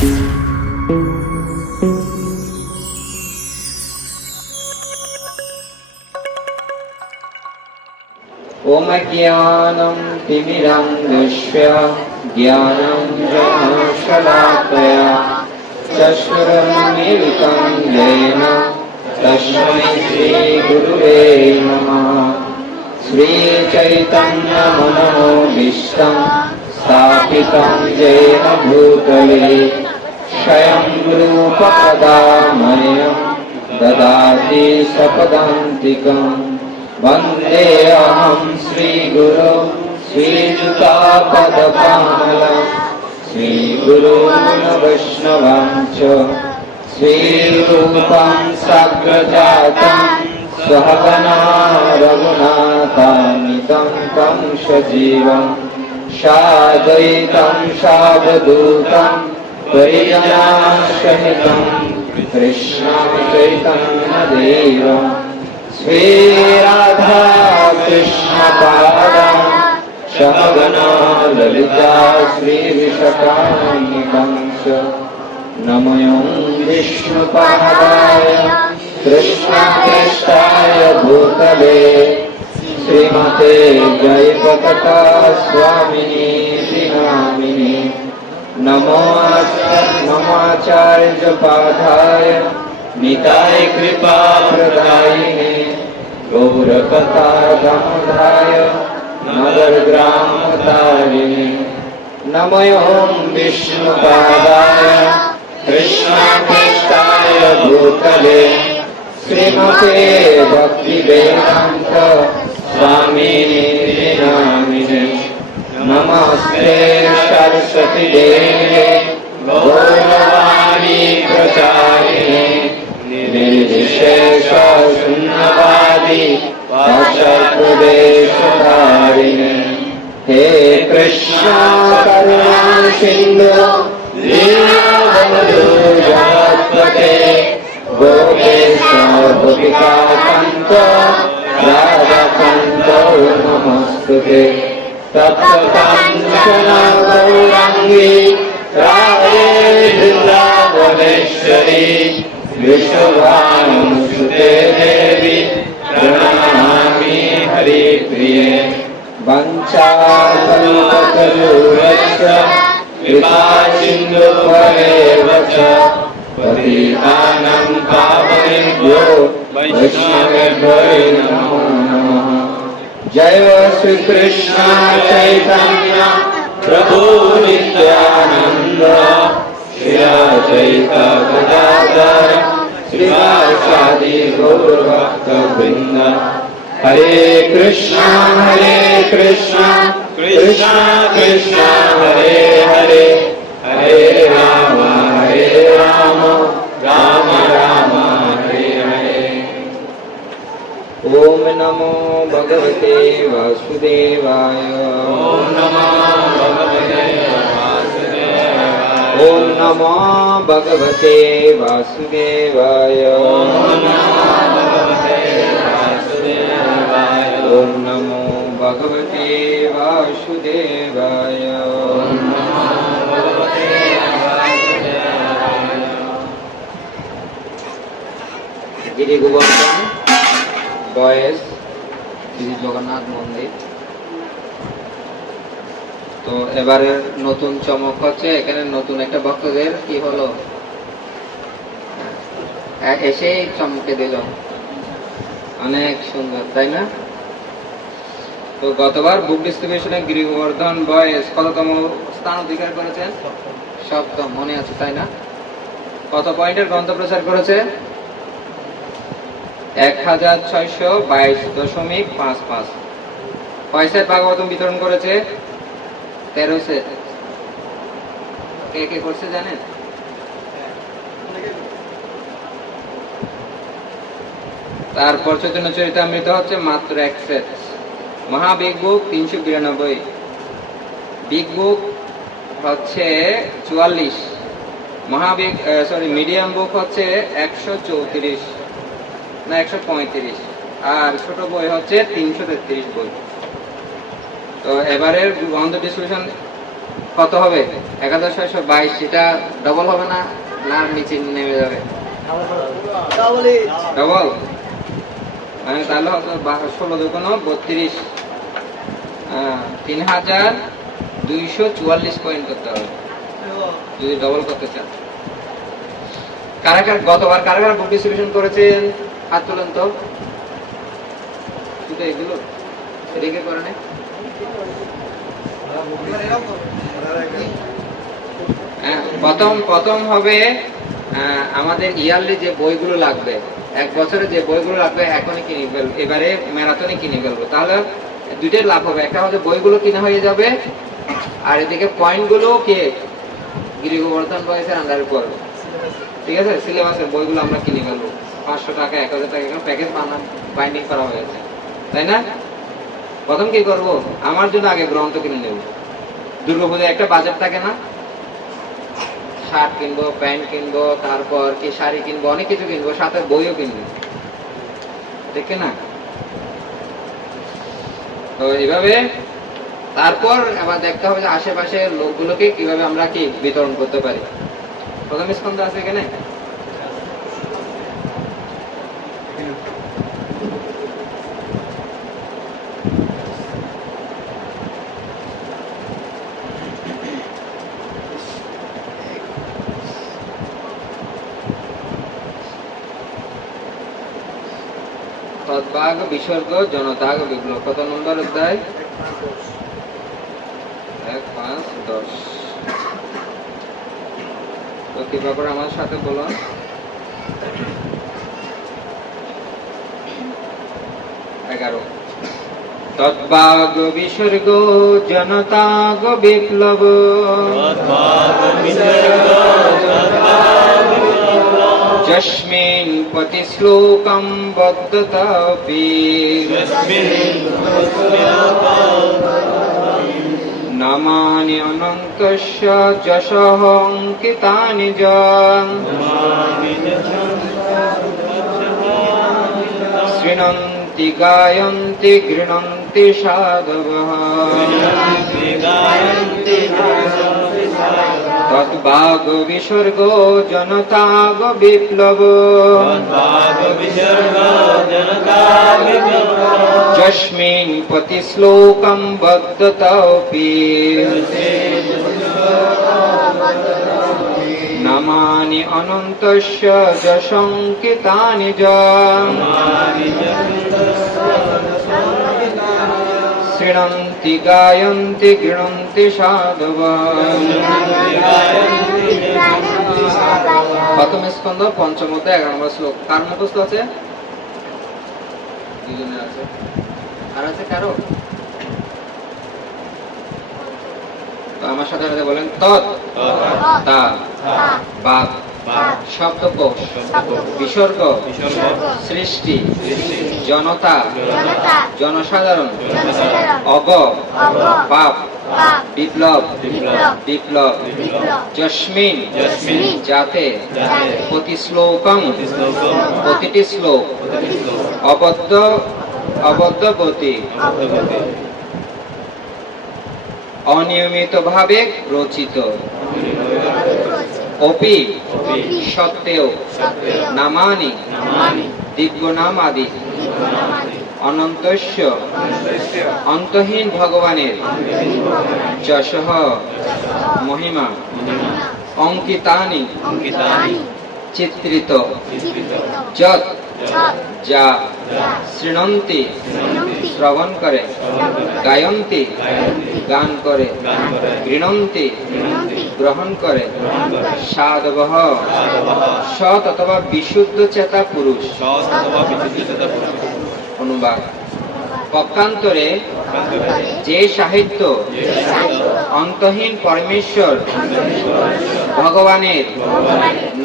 ओम ज्ञानं तिमिरन्धस्य ज्ञानञ्जनशलाकया चक्षुरुन्मीलितं येन तस्मै श्रीगुरुवे नमः। श्रीचैतन्यमनोभीष्टं स्थापितं येन भूतले स्वयं रूपकदा मह्यं ददाति सपदान्तिकम्। वन्देऽहं श्रीगुरो श्रीयुतापदकमलं श्रीगुरून् वैष्णवांश्च श्रीरूपं साग्रजातं सहगना रघुनाथान्वितं तं सजीवं साद्वैतं सावधूतं परिजनसहितं कृष्णं चैतन्यदेवं श्री राधा कृष्ण पादां सहगना ललिता श्री विशाखान्वितंश्च नमो विष्णुपादाय कृष्णप्रेष्ठाय भूतले श्रीमते जयप्रकाशा स्वामिनीति नामिने। नमोऽच्युताचार्यपादाय निताय कृपाप्रदायिने गौरकथा दामोदराय नगरग्रामतारिणे। नमो विष्णुपादाय कृष्णप्रेष्ठाय भूतले श्रीमते भक्तिवेदान्त स्वामिनीति नामिने। नमस्ते सरस्वती देवे गौरवाणी प्रचारिणे निर्विशेष शून्यवादी पाश्चात्यदेशधारिणे। हे कृष्ण करुणा सिन्धु दीनबन्धु जगत्पते गोपेश गोपिकान्त राधाकान्त नमोस्तुते। तप्तकाञ्चन गौराङ्गी राधे वृन्दावनेश्वरी विश्वभानुसुते देवी प्रणमामि हरिप्रिये। वञ्चाकल्पतरुश्च कृपासिन्धुभ्येव च पतितानां पावनेभ्यो वैष्णवेभ्यो नमो नमः। जय श्री कृष्ण चैतन्य प्रभु नित्यानंद श्री अद्वैत गदाधर श्रीवासादि गौरभक्तवृंद। हरे कृष्णा कृष्णा कृष्णा हरे हरे हरे राम राम राम हरे हरे। ओम नमो भगवते वासुदेवाय। ओम नमो भगवते वासुदेवाय। ओम नमो भगवते वासुदेवाय। ओम नमो भगवते वासुदेवाय। ओम नमो भगवते वासुदेवाय। ओम नमो भगवते वासुदेवाय। गिरि गोवर्धन বয়েস শ্রী জগন্নাথ মন্দির। তো এবারে নতুন চমক হচ্ছে এখানে নতুন একটা ভক্তদের কি হলো এসে চমকে দিল, অনেক সুন্দর তাই না? তো গতবার বুক ডিস্ট্রিবিউশনে গিরি গোবর্ধন বয়েস কততম স্থান অধিকার করেছেন? সপ্তম, মনে আছে তাই না? কত পয়েন্টের গ্রন্থ প্রচার করেছে? 1622.55। কয় সেট ভাগবতম বিতরণ করেছে? 13 সেট। কে কে করছে জানেন? তারপর চৈতন্য চরিতামৃত হচ্ছে মাত্র 1 সেট। মহা বিগ বুক 392, বিগ বুক হচ্ছে 44, মিডিয়াম বুক হচ্ছে 134 না 135, আর ছোট বই হচ্ছে 333 বই। তো এবারের গ্রন্থ ডিস্ট্রিবিউশন কত হবে? 1622। এটা ডবল হবে না, না নিচে নেমে যাবে? ডবল মানে তাহলে হয়তো 16 দুগুণ 32, 3244 পয়েন্ট করতে হবে যদি ডবল করতে চান। গতবার কারা বুক ডিস্ট্রিবিউশন করেছেন? হাত তুলেন তো। শুধু এগুলো এদিকে করে নেই। প্রথম হবে আমাদের ইয়ারলি যে বইগুলো লাগবে, এক বছরে যে বইগুলো লাগবে এখনই কিনে ফেলবো, এবারে ম্যারাথনে কিনে ফেলবো। তাহলে দুইটাই লাভ হবে, একটা হচ্ছে বইগুলো কিনা হয়ে যাবে, আর এদিকে পয়েন্টগুলো কে গিরি গোবর্ধন বয়েসের আন্ডারে পড়বে। ঠিক আছে, সিলেবাসের বইগুলো আমরা কিনে ফেলবো। 500 টাকা 1000 টাকা প্যাকেজ বাইন্ডিং করা হয়েছে, তাই না? প্রথম কি করব? আমার জন্য আগে গ্রন্থ কিনে নেব। দুর্গাপূজায় একটা বাজেট থাকে না? শার্ট কিনবো, প্যান্ট কিনবো, তারপর কি শাড়ি কিনবো, অনেক কিছু কিনবো, সাথে বইও কিনবো, ঠিক না? তো এইভাবে তারপর আবার দেখতে হবে যে আশেপাশের লোকগুলোকে কিভাবে আমরা কি বিতরণ করতে পারি। প্রথম স্কন্ধ আছে এখানে। তদ্ভাগ বিসর্গ জনতাগ বিপ্লব। কত নম্বর অধ্যায়? 1, 5, 10। তো কৃপা করে আমার সাথে বলুন। 11। তদ্ভাগ বিসর্গ জনতাগ বিপ্লব, যস্মিন পতি শ্লোকম বদ্ধতাপি, নামানি অনন্তস্য যশঃ অঙ্কিতানি চ, শৃণন্তি গায়ন্তি গৃণন্তি সাধবঃ, তদ্ভাগ বিসর্গ জনতাগ বিপ্লব, যস্মিন পতি শ্লোকম বদ্ধতাপি, নামানি অনন্তস্য যশঙ্কিতানি চ, শৃণন্তি গায়ন্তি গৃণন্তি সাধবঃ। প্রথম স্কন্ধ পঞ্চম অধ্যায় 11 নম্বর শ্লোক। কার মুখস্থ আছে? দুজনের আছে। আর আছে কারো? তো আমার সাথে সাথে বলেন তৎ তা বাপ শব্দকোষ বিসর্গ সৃষ্টি জনতা জনসাধারণ অগ পাপ বিপ্লব বিপ্লব যস্মিন যাতে প্রতি শ্লোকম প্রতিটি শ্লোক অবদ্ধবতী অনিয়মিতভাবে রচিত অপি সত্ত্বেও নামানি দিব্যনামাদি অনন্তস্য অন্তহীন ভগবানের যশঃ মহিমা অঙ্কিতানি চিত্রিত যৎ যা শৃণন্তি শ্রবণ করে গায়ন্তি গান করে গৃণন্তি গ্রহণ করে সাধবঃ সৎ অথবা বিশুদ্ধ চেতা পুরুষ। অনুবাদ। পক্ষান্তরে যে সাহিত্য অন্তহীন পরমেশ্বর ভগবানের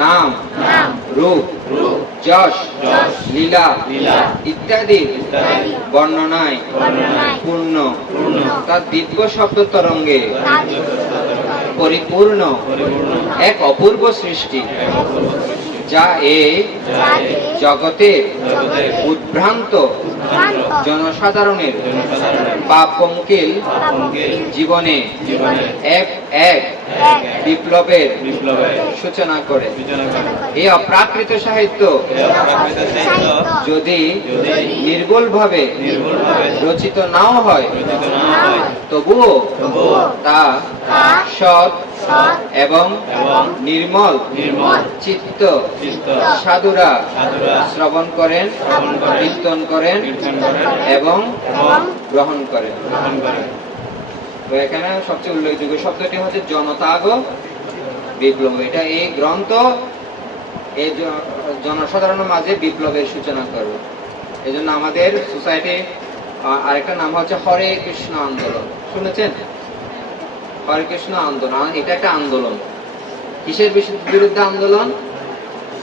নাম রূপ যশ লীলা ইত্যাদি বর্ণনায় পূর্ণ, তার দিব্য শব্দ তরঙ্গে পরিপূর্ণ এক অপূর্ব সৃষ্টি, যা এ জগতের উদ্ভ্রান্ত জনসাধারণের পাপ পঙ্কিল জীবনে এক এক বিপ্লবের সূচনা করে। এই অপ্রাকৃত সাহিত্য যদি নির্ভুলভাবে রচিত নাও হয়, তবুও তা সৎ এবং নির্মল চিত্ত সাধুরা শ্রবণ করেন, কীর্তন করেন এবং গ্রহণ করেন। তো এখানে সবচেয়ে উল্লেখযোগ্য শব্দটি হচ্ছে জনতাগ বিপ্লব। এটা এই গ্রন্থ এই জনসাধারণের মাঝে বিপ্লবের সূচনা করবে। এই জন্য আমাদের সোসাইটি আরেকটা নাম হচ্ছে হরে কৃষ্ণ আন্দোলন। শুনেছেন? হরে কৃষ্ণ আন্দোলন, এটা একটা আন্দোলন। কিসের বিরুদ্ধে আন্দোলন?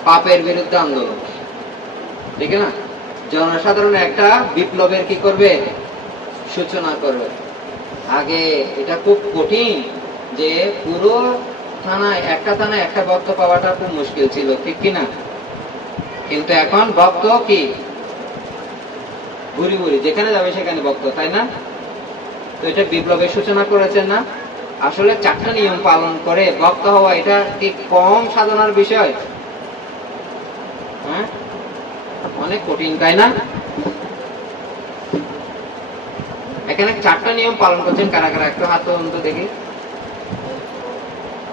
পাপের বিরুদ্ধে আন্দোলন, ঠিক না? জনসাধারণ একটা বিপ্লবের কি করবে? সূচনা করবে। আগে এটা খুব কঠিন যে পুরো থানায় একটা ভক্ত পাওয়াটা খুব মুশকিল ছিল, ঠিক কিনা? কিন্তু এখন ভক্ত কি ঘুরি ঘুরি যেখানে যাবে সেখানে ভক্ত, তাই না? তো এটা বিপ্লবের সূচনা করেছেন না? আসলে 4টা নিয়ম পালন করে ভক্ত হওয়া এটা কি কম সাধনার বিষয়? হ্যাঁ, অনেক কঠিন, তাই না? এখানে 4টা নিয়ম পালন করছেন কারা কারা? একটু হাত তুলুন তো দেখি।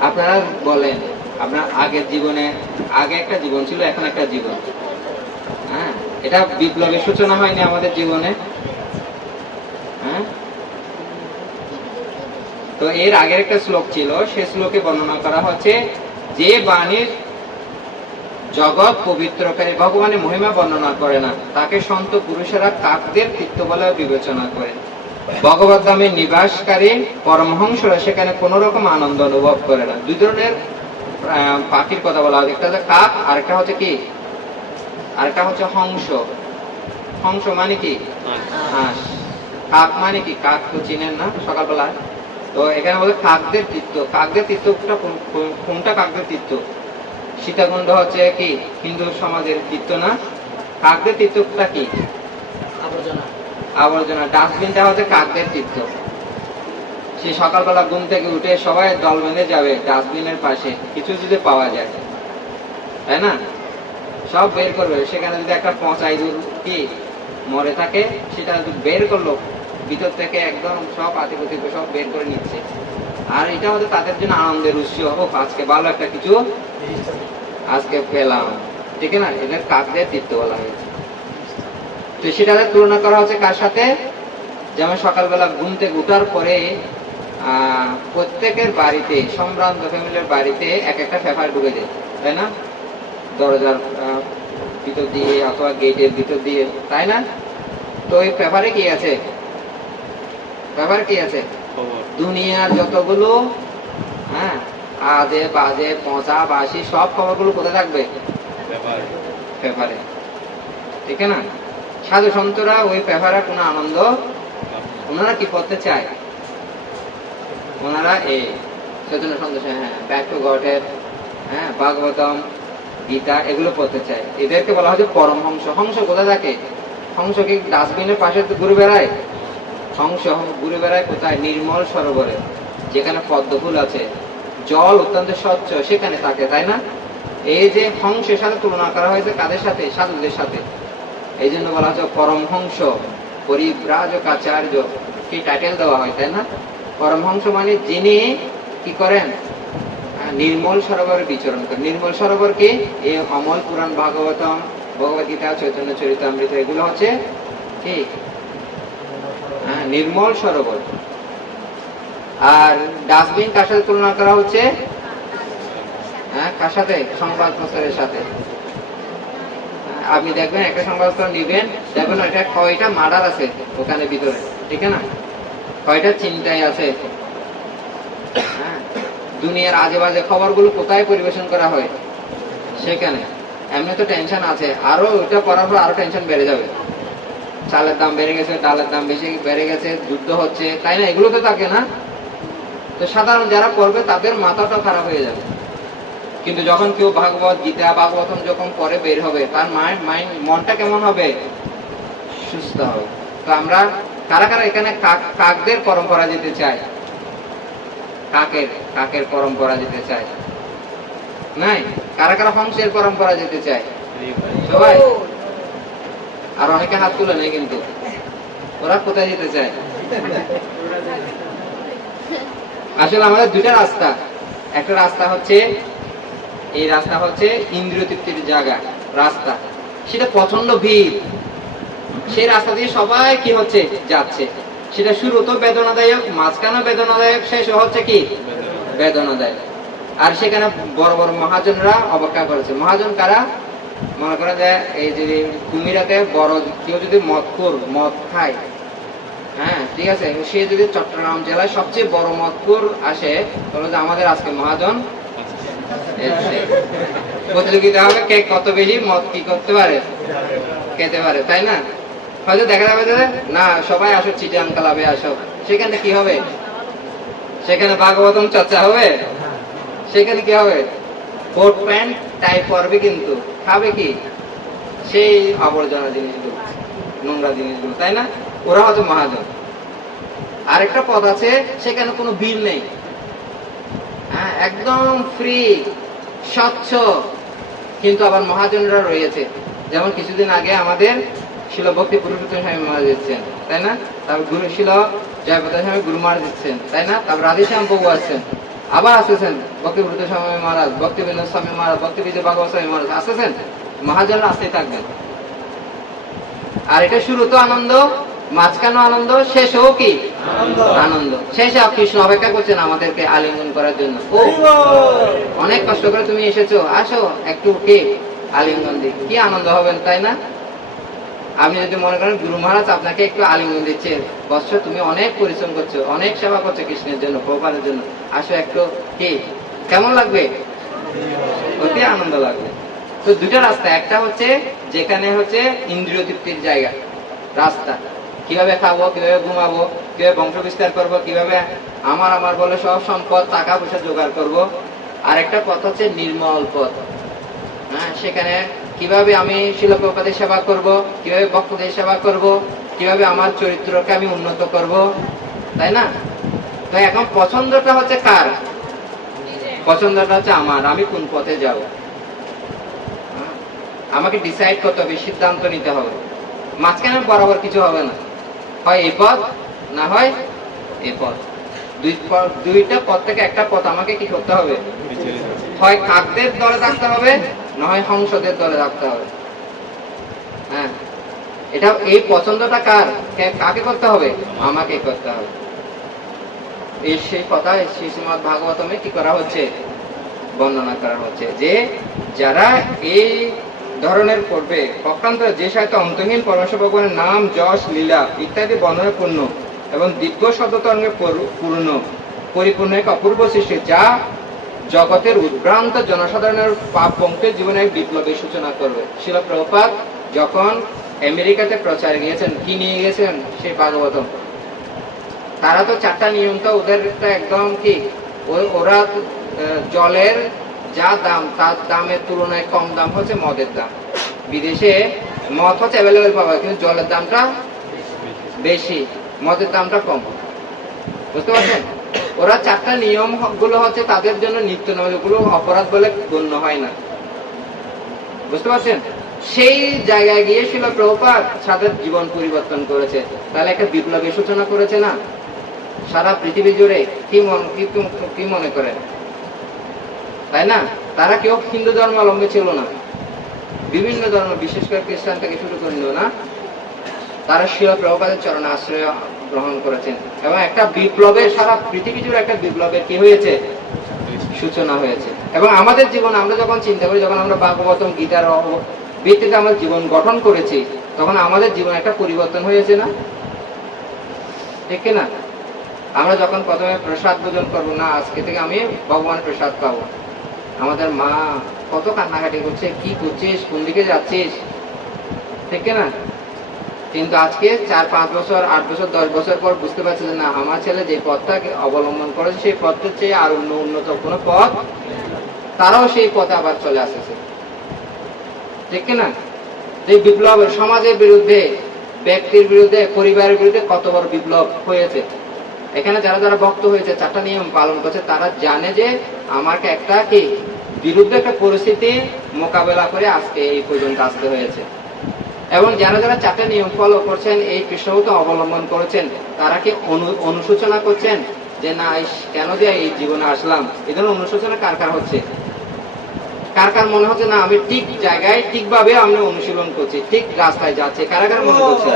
আপনারা বলেন, আপনার আগের জীবনে, আগে একটা জীবন ছিল, এখন একটা জীবন। হ্যাঁ, এটা বিপ্লবের সূচনা হয়নি আমাদের জীবনে? হ্যাঁ, তো এর আগের একটা শ্লোক ছিল, সেই শ্লোকে বর্ণনা করা হচ্ছে যে বাণীর জগৎ পবিত্রকারী ভগবানের মহিমা বর্ণনা করে না, তাকে সন্ত পুরুষেরা কাকদের কৃত্য বলে বিবেচনা করে। ভগবত ধামে নিবাসকারী পরমহংসরা সেখানে কোন রকম আনন্দ অনুভব করে না। 2 ধরনের পাখির কথা বলা হয়, একটা হচ্ছে কাক, আরেকটা হচ্ছে কি? আরেকটা হচ্ছে হংস। হংস মানে কি? হাঁস। কাক মানে কি? কাক তো চিনেন না সকালবেলায়? তো এখানে বলে কাকদের তীর্থ। কাকদের তীর্থটা কোনটা? কাকদের তীর্থ সীতাকুণ্ড হচ্ছে কি হিন্দু সমাজের তীর্থ না? কাকদের তীর্থটা কি? আবর্জনা। ডাস্টবিনটা হচ্ছে কাকদের তীর্থ। সে সকালবেলা ঘুম থেকে উঠে সবাই দল বেঁধে যাবে ডাস্টবিনের পাশে, কিছু যদি পাওয়া যায়, তাই না? সব বের করবে। সেখানে যদি একটা পচা ইঁদুর কি মরে থাকে, সেটা বের করলো ভিতর থেকে, একদম সব আতিপুতি সব বের করে নিচ্ছে। আর এটা হচ্ছে তাদের জন্য আনন্দের উৎস। হোক, আজকে ভালো একটা কিছু আজকে পেলাম, ঠিক না? এদের কাকদের তীর্থ বলা হয়েছে। তো সেটাতে তুলনা করা হচ্ছে কার সাথে? যেমন সকালবেলা ঘুম থেকে উঠার পরে প্রত্যেকের বাড়িতে, সম্ভ্রান্ত ফ্যামিলির বাড়িতে এক একটা পেপার ঢুকে যায়, তাই না? দরজার ভিতর দিয়ে অথবা গেটের ভিতর দিয়ে, তাই না? তো এই পেপারে কি আছে? পেপার কি আছে? দুনিয়ার যতগুলো হ্যাঁ আজে বাজে পচা বাসি সব খবরগুলো কোথায় থাকবে? পেপারে, ঠিক না? সাধু সন্তরা ওই পেপারে কোনো আনন্দ, ওনারা কি করতে চায়? ওনারা এই চৈতন্য সন্দেশ, হ্যাঁ, ব্যাক টু গডের, হ্যাঁ, ভাগবতম, গীতা, এগুলো পড়তে চায়। এদেরকে বলা হচ্ছে পরমহংস। হংস কোথায় থাকে? হংস কি ডাস্টবিনের পাশে ঘুরে বেড়ায়? হংস ঘুরে বেড়ায় কোথায়? নির্মল সরোবরে, যেখানে পদ্ম ফুল আছে, জল অত্যন্ত স্বচ্ছ, সেখানে থাকে, তাই না? এই যে হংসের সাথে তুলনা করা হয়েছে কাদের সাথে? সাধুদের সাথে। এই জন্য বলা হচ্ছে পরমহংস পরিব্রাজকাচার্য, কি টাইটেল দেওয়া হয়, তাই না? পরমহংস মানে যিনি কি করেন? নির্মল সরোবরে বিচরণ করেন। নির্মল সরোবর কি? এই অমল পুরাণ, ভাগবতম, ভগবত গীতা, চৈতন্য চরিতামৃত, এগুলো হচ্ছে কি নির্মল সরোবর। আর ডাস্টবিন কার সাথে তুলনা করা হচ্ছে? কার সাথে? সংবাদপত্রের সাথে। আপনি দেখবেন একটা সংবাদপত্র নিবেন, দেখবেন এটা কয়টা মার্ডার আছে ওখানে ভিতরে, ঠিক না? কয়টা চিন্তায় আছে। দুনিয়ার আজে বাজে খবরগুলো কোথায় পরিবেশন করা হয়? সেখানে। এমনি তো টেনশন আছে, আরো ওইটা করার পর আরো টেনশন বেড়ে যাবে। চালের দাম বেড়ে গেছে, ডালের দাম বেশি বেড়ে গেছে, যুদ্ধ হচ্ছে, তাই না? এগুলো তো থাকে না? তো সাধারণ যারা পড়বে তাদের মাথাটা খারাপ হয়ে যাবে। কিন্তু যখন কেউ ভাগবত গীতা, ভাগবতম যখন পরে বের হবে, তার মনটা কেমন হবে? সুস্থ হবে। তো আমরা কারা কারা এখানে কাকদের পরম্পরা যেতে চাই? কাকের পরম্পরা যেতে চাই? নাই? কারা কারা হংসের পরম্পরা যেতে চাই? সবাই? আর অনেকে হাত তুলে নেই কিন্তু। ওরা কোথায় যেতে চায়? আসলে আমাদের দুইটা রাস্তা। একটা রাস্তা হচ্ছে, এই রাস্তা হচ্ছে ইন্দ্রিয় তৃপ্তির জায়গা রাস্তা, সেটা প্রচন্ড ভিড়। সেই রাস্তা দিয়ে সবাই কি হচ্ছে? যাচ্ছে। সেটা শুরু তো বেদনাদায়ক, মাঝখানে বেদনাদায়ক, শেষ হচ্ছে কি? বেদনাদায়ক। আর সেখানে বড় বড় মহাজনরা অপেক্ষা করেছে। মহাজন কারা? মনে করেন যে এই যে কুমিরাতে বড় কেউ যদি মদ খায়, হ্যাঁ ঠিক আছে, সে যদি চট্টগ্রাম জেলায় সবচেয়ে বড় মদখোর আসে, তাহলে আমাদের আজকে মহাজন প্রতিযোগিতা হবে কে কত বেশি মদ কি করতে পারে, খেতে পারে, তাই না? হয়তো দেখা যাবে যে না সবাই আসো চিটাং ক্লাবে আসো, সেখানে কি হবে? সেখানে ভাগবতম চর্চা হবে, সেখানে কি হবে? কোট প্যান্ট টাই পরবে, কিন্তু খাবে কি? সেই আবর্জনা জিনিসগুলো, নোংরা জিনিসগুলো, তাই না? ওরা হয়তো মহাজন। আরেকটা পথ আছে, সেখানে কোনো ভিড় নেই, হ্যাঁ একদম ফ্রি, স্বচ্ছ, কিন্তু আবার মহাজনরা রয়েছে। যেমন কিছুদিন আগে আমাদের শিল ভক্তি পুরুষোত্তম স্বামী মহারাজ দিচ্ছেন, তাই না? তারপর গুরু শিল জয়প্রকাশ স্বামী গুরু মহারাজ দিচ্ছেন, তাই না? তারপর রাধেশ্যাম প্রভু আসছেন, আবার আসতেছেন ভক্তি পুরুষ স্বামী মহারাজ, ভক্তি বিনোদ স্বামী মহারাজ, ভক্তি বিজয় ভাগবত স্বামী মহারাজ আসতেছেন। মহাজনরা আসতেই থাকবেন। আর এটা শুরু তো আনন্দ, মাঝখানে আনন্দ, শেষও কি আনন্দ। শেষে কৃষ্ণ অপেক্ষা করছেন আমাদেরকে আলিঙ্গন করার জন্য। ও অনেক কষ্ট করে তুমি এসেছো, আসো একটু কে আলিঙ্গন দিই, কি আনন্দ হবেন, তাই না? আপনি যদি মনে করেন গুরু মহারাজ আপনাকে একটু আলিঙ্গন দিচ্ছে, বৎস তুমি অনেক পরিশ্রম করছো, অনেক সেবা করছো কৃষ্ণের জন্য, প্রভুপাদের জন্য, আসো একটু কি, কেমন লাগবে? অতি আনন্দ লাগবে। তো দুটা রাস্তা, একটা হচ্ছে যেখানে হচ্ছে ইন্দ্রিয় তৃপ্তির জায়গা রাস্তা, কিভাবে খাবো, কিভাবে ঘুমাবো, কিভাবে বংশ বিস্তার করবো, কিভাবে আমার বলে সব সম্পদ টাকা পয়সা জোগাড় করবো। আর একটা পথ হচ্ছে নির্মল পথ, হ্যাঁ সেখানে কিভাবে আমি শিল প্রভুপাদের সেবা করব, কিভাবে ভক্তদের সেবা করব, কিভাবে আমার চরিত্রকে আমি উন্নত করব, তাই না? তো এখন পছন্দটা হচ্ছে কার? পছন্দটা হচ্ছে আমার, আমি কোন পথে যাব, আমাকে ডিসাইড করতে হবে, সিদ্ধান্ত নিতে হবে। মাঝখানে বরাবর কিছু হবে না, হয় এই পথ না হয় এই পথ। দুইটা পথ থেকে একটা পথ আমাকে কি করতে হবে? হয় কাকদের দলে থাকতে হবে, না হয় হংসদের দলে থাকতে হবে। হ্যাঁ এটা এই পছন্দটা কার, কাকে করতে হবে? আমাকে করতে হবে। এই সেই কথা শ্রীমদ্ ভাগবতমে কি করা হচ্ছে? বর্ণনা করা হচ্ছে যে যারা এই ধরনের করবে, অক্রান্ত যে সাহিত্য অন্তহীন পরমেশ্বর ভগবানের নাম যশ লীলা ইত্যাদি বর্ণনা পূর্ণ এবং দিব্য শব্দতরঙ্গে পূর্ণ পরিপূর্ণ এক অপূর্ব সৃষ্টি, যা জগতের উদ্ভ্রান্ত জনসাধারণের পাপ পঙ্কের জীবনে এক বিপ্লবের সূচনা করবে। শিল প্রভুপাদ যখন আমেরিকাতে প্রচার গিয়েছেন, কি নিয়ে গেছেন? সেই ভাগবতম। তারা তো চারটা নিয়ম, তো ওদের একদম কি, ওরা জলের যা দাম তার দামের তুলনায় কম দাম হচ্ছে মদের দাম। বিদেশে মদ হচ্ছে অ্যাভেলেবেল পাওয়া, কিন্তু জলের দামটা বেশি, মদের দামটা কম। বুঝতে পারছেন? ওরা চারটা নিয়ম গুলো হচ্ছে তাদের জন্য নিত্য নয়, ওগুলো অপরাধ বলে গণ্য হয় না। বুঝতে পারছেন? সেই জায়গায় গিয়ে শিল প্রভুপাদ তাদের জীবন পরিবর্তন করেছে। তাহলে একটা বিপ্লবের সূচনা করেছে না সারা পৃথিবী জুড়ে। কি মনে করেন, তাই না? তারা কেউ হিন্দু ধর্মাবলম্বী ছিল না, বিভিন্ন ধর্ম, বিশেষ করে খ্রিস্টান থেকে শুরু করল না, তারা শিল প্রভুপাদের চরণে আশ্রয় গ্রহণ করেছেন এবং একটা বিপ্লবের, সারা পৃথিবী জুড়ে একটা বিপ্লবের কি হয়েছে? সূচনা হয়েছে। এবং আমাদের জীবন আমরা যখন চিন্তা করি, যখন আমরা ভাগবতম গীতার ভিত্তিতে আমরা জীবন গঠন করেছি, তখন আমাদের জীবন একটা পরিবর্তন হয়েছে না? ঠিক না? আমরা যখন প্রথমে প্রসাদ ভোজন করবো, না আজকে থেকে আমি ভগবানের প্রসাদ পাবো, আমাদের মা কত কান্নাকাটি করছে, কি করছিস, কোন দিকে যাচ্ছিস, ঠিক না? কিন্তু আজকে 4-5 বছর, 8 বছর, 10 বছর পর বুঝতে পারছে যে না, আমার ছেলে যে পথটাকে অবলম্বন করেছে সেই পথের চেয়ে আর উন্নত কোনো পথ, তারাও সেই পথে আবার চলে আসছে, ঠিক না? যে বিপ্লব সমাজের বিরুদ্ধে ব্যক্তির বিরুদ্ধে, পরিবারের বিরুদ্ধে কত বড় বিপ্লব হয়েছে। এখানে যারা যারা ভক্ত হয়েছে, 4টা নিয়ম পালন করছে, তারা জানে যে আমাকে একটা কি বিরুদ্ধে একটা পরিস্থিতি মোকাবেলা করে আজকে এই পর্যন্ত আসতে হয়েছে। এবং যারা যারা 4টা নিয়ম ফলো করছেন, এই পৃষ্ঠপোষকতা অবলম্বন করেছেন, তারা কি অনুশোচনা করছেন যে না কেন দিয়ে এই জীবনে আসলাম? এই ধরনের অনুশোচনা কার কার হচ্ছে? কার কার মনে হচ্ছে না আমি ঠিক জায়গায় ঠিকভাবে আমি অনুশীলন করছি, ঠিক রাস্তায় যাচ্ছে? কারা কার মনে করছে?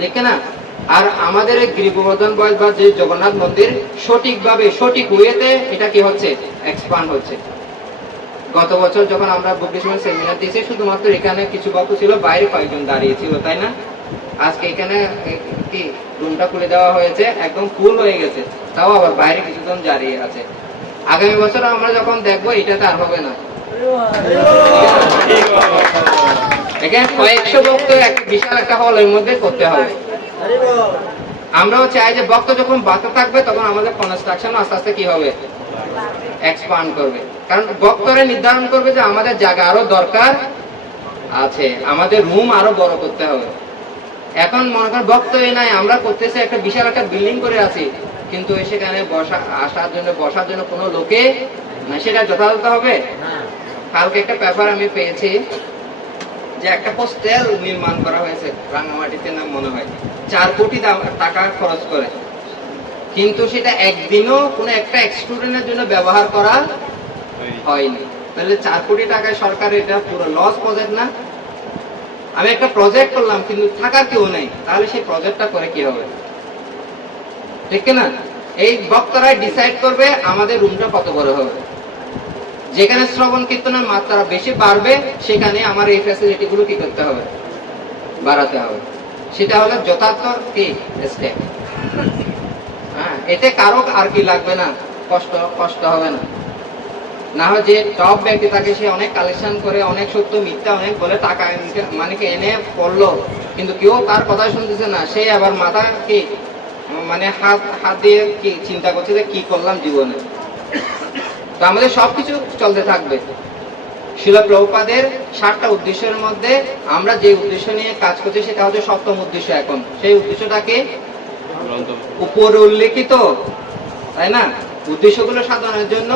ঠিক না? আর আমাদের এই গিরি গোবর্ধন বয়স বা যে জগন্নাথ মন্দির সঠিকভাবে, সঠিক ওয়েতে এটা কি হচ্ছে? এক্সপান্ড হচ্ছে। গত বছর যখন আমরা বুদ্ধিজীবী সেমিনার দিয়েছি, শুধুমাত্র এখানে কিছু ভক্ত ছিল, বাইরে কয়েকজন দাঁড়িয়ে ছিল, তাই না? আজকে এখানে কি রুমটা খুলে দেওয়া হয়েছে, একদম ফুল হয়ে গেছে, তাও আবার বাইরে কিছুজন দাঁড়িয়ে আছে। আগামী বছর আমরা যখন দেখবো এটাতে আর হবে না। এখানে কয়েকশো ভক্ত বিশাল একটা হলের মধ্যে করতে হবে। আমরাও চাই যে ভক্ত যখন বাড়তে থাকবে তখন আমাদের কনস্ট্রাকশন আস্তে আস্তে কি হবে? এক্সপান্ড করবে। কারণ ভক্তরা নির্ধারণ করবে যে আমাদের জায়গা আরো দরকার আছে, আমাদের রুম আরো বড় করতে হবে। এখন মনে করেন ভক্ত নাই, আমরা করতেছি একটা বিশাল একটা বিল্ডিং করে আছি, কিন্তু সেখানে বসার জন্য কোনো লোকে না, সেটা যথাযথ হবে? কালকে একটা পেপার আমি পেয়েছি যে একটা হোস্টেল নির্মাণ করা হয়েছে রাঙামাটিতে, নাম মনে হয় 4 কোটি টাকা খরচ করে, কিন্তু সেটা একদিনও কোনো একটা স্টুডেন্টের জন্য ব্যবহার করা হয়নি। তাহলে 4 কোটি টাকায় সরকার এটা পুরো লস প্রজেক্ট না? আমি একটা প্রজেক্ট করলাম কিন্তু থাকার কেউ নেই, তাহলে সেই প্রজেক্টটা করে কি হবে? ঠিক না? এই বক্তারাই ডিসাইড করবে আমাদের রুমটা কত বড় হবে। যেখানে শ্রবণ কীর্তনের মাত্রা বেশি বাড়বে, সেখানে আমার এই ফ্যাসিলিটি গুলো কি করতে হবে? বাড়াতে হবে। সেটা হলো যথার্থ কি স্টেপ। হ্যাঁ, এতে কারো আর কি লাগবে না, কষ্ট হবে না। না হয় যে টপ ব্যক্তি থাকে, সে অনেক কালেকশন করে, অনেক সত্য মিথ্যা অনেক বলে টাকা মানে কি এনে পড়লো, কিন্তু কেউ তার কথা শুনতেছে না, সে আবার মাথা কি মানে হাত দিয়ে কি চিন্তা করছে যে কি করলাম জীবনে। তো আমাদের সবকিছু চলতে থাকবে। শিলা প্রভুপাদের 7টা উদ্দেশ্যের মধ্যে আমরা যে উদ্দেশ্য নিয়ে কাজ করছি সেটা হচ্ছে 7ম উদ্দেশ্য। এখন সেই উদ্দেশ্যটাকে উপরে উল্লেখিত, তাই না? উদ্দেশ্যগুলো সাধনের জন্য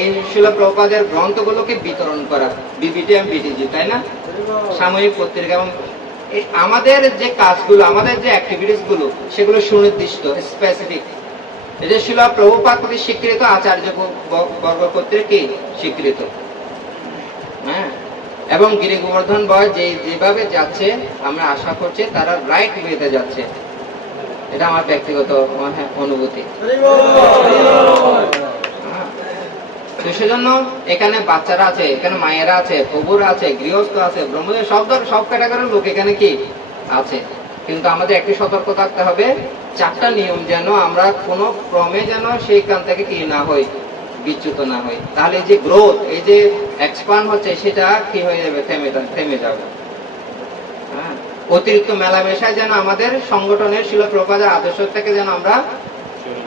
এই শিলা প্রভুপাদের গ্রন্থগুলোকে বিতরণ করা, বিবিটি এবং বিটিজি, তাই না? সাময়িক পত্রিকা। এবং আমাদের যে কাজগুলো, আমাদের যে অ্যাক্টিভিটিস গুলো, সেগুলো সুনির্দিষ্ট, স্পেসিফিক। এই যে শিলা প্রভুপাদ কর্তৃক স্বীকৃত, আচার্য বর্গ কর্তৃক কি স্বীকৃত। হ্যাঁ, এবং গিরি গোবর্ধন বয় যেভাবে যাচ্ছে, আমরা আশা করছি তারা রাইট ওয়েতে যাচ্ছে। এটা আমার ব্যক্তিগত অনুভূতি। তো সেজন্য এখানে বাচ্চারা আছে, এখানে মায়েরা আছে, প্রভুরা আছে, গৃহস্থ আছে, ব্রহ্মচারী, সব ক্যাটাগরির লোক এখানে কি আছে। কিন্তু আমাদের একটি সতর্ক থাকতে হবে, 4টা নিয়ম যেন আমরা কোনো ক্রমে যেন সেইখান থেকে কি না হই, বিচ্যুত না হই। তাহলে এই যে গ্রোথ, এই যে এক্সপান্ড হচ্ছে, সেটা কি হয়ে যাবে? থেমে যাবে। হ্যাঁ, অতিরিক্ত মেলামেশায় যেন আমাদের সংগঠনের শিলা প্রভুপাদের আদর্শ থেকে যেন আমরা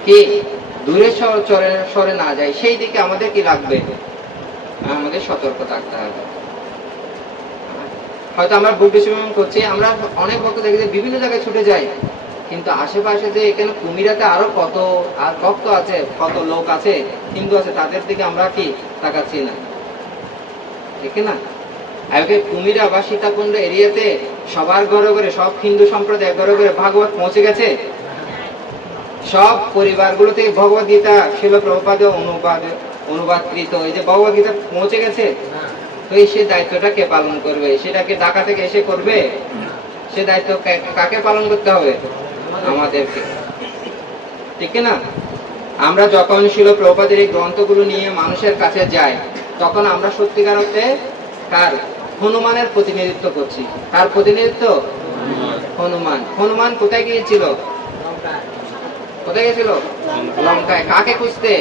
কি দূরে সরে না যাই, সেই দিকে আমাদের কি লাগবে? আমাদের সতর্ক থাকতে হবে। হয়তো আমরা বুক ডিস্ট্রিবিউশন করছি, আমরা অনেক ভক্ত দেখি যে বিভিন্ন জায়গায় ছুটে যাই, কিন্তু আশেপাশে যে এখানে কুমিরাতে আরো কত আর ভক্ত আছে, কত লোক আছে, হিন্দু আছে, তাদের দিকে আমরা কি তাকাচ্ছি না, ঠিক না? আগে কুমিরা বা সীতাকুণ্ড এরিয়াতে সবার ঘরে ঘরে, সব হিন্দু সম্প্রদায় ঘরে ঘরে ভাগবত পৌঁছে গেছে। সব পরিবারগুলো থেকে ভগবত গীতা শিল প্রভুপাদে অনুবাদকৃত, এই যে ভগবত গীতা পৌঁছে গেছে। তো এই সে দায়িত্বটা কে পালন করবে? সেটাকে ঢাকা থেকে এসে করবে? সে দায়িত্ব কাকে পালন করতে হবে? আমাদেরকে, ঠিক না? আমরা যখন শিল প্রভুপাদের এই গ্রন্থগুলো নিয়ে মানুষের কাছে যাই, তখন আমরা সত্যিকার অর্থে কার? হনুমানের প্রতিনিধিত্ব করছি। কার প্রতিনিধিত্ব? হনুমান। হনুমান কোথায় গিয়েছিল? কোথায় গেছিল? লঙ্কায়। কাকে খুঁজতে?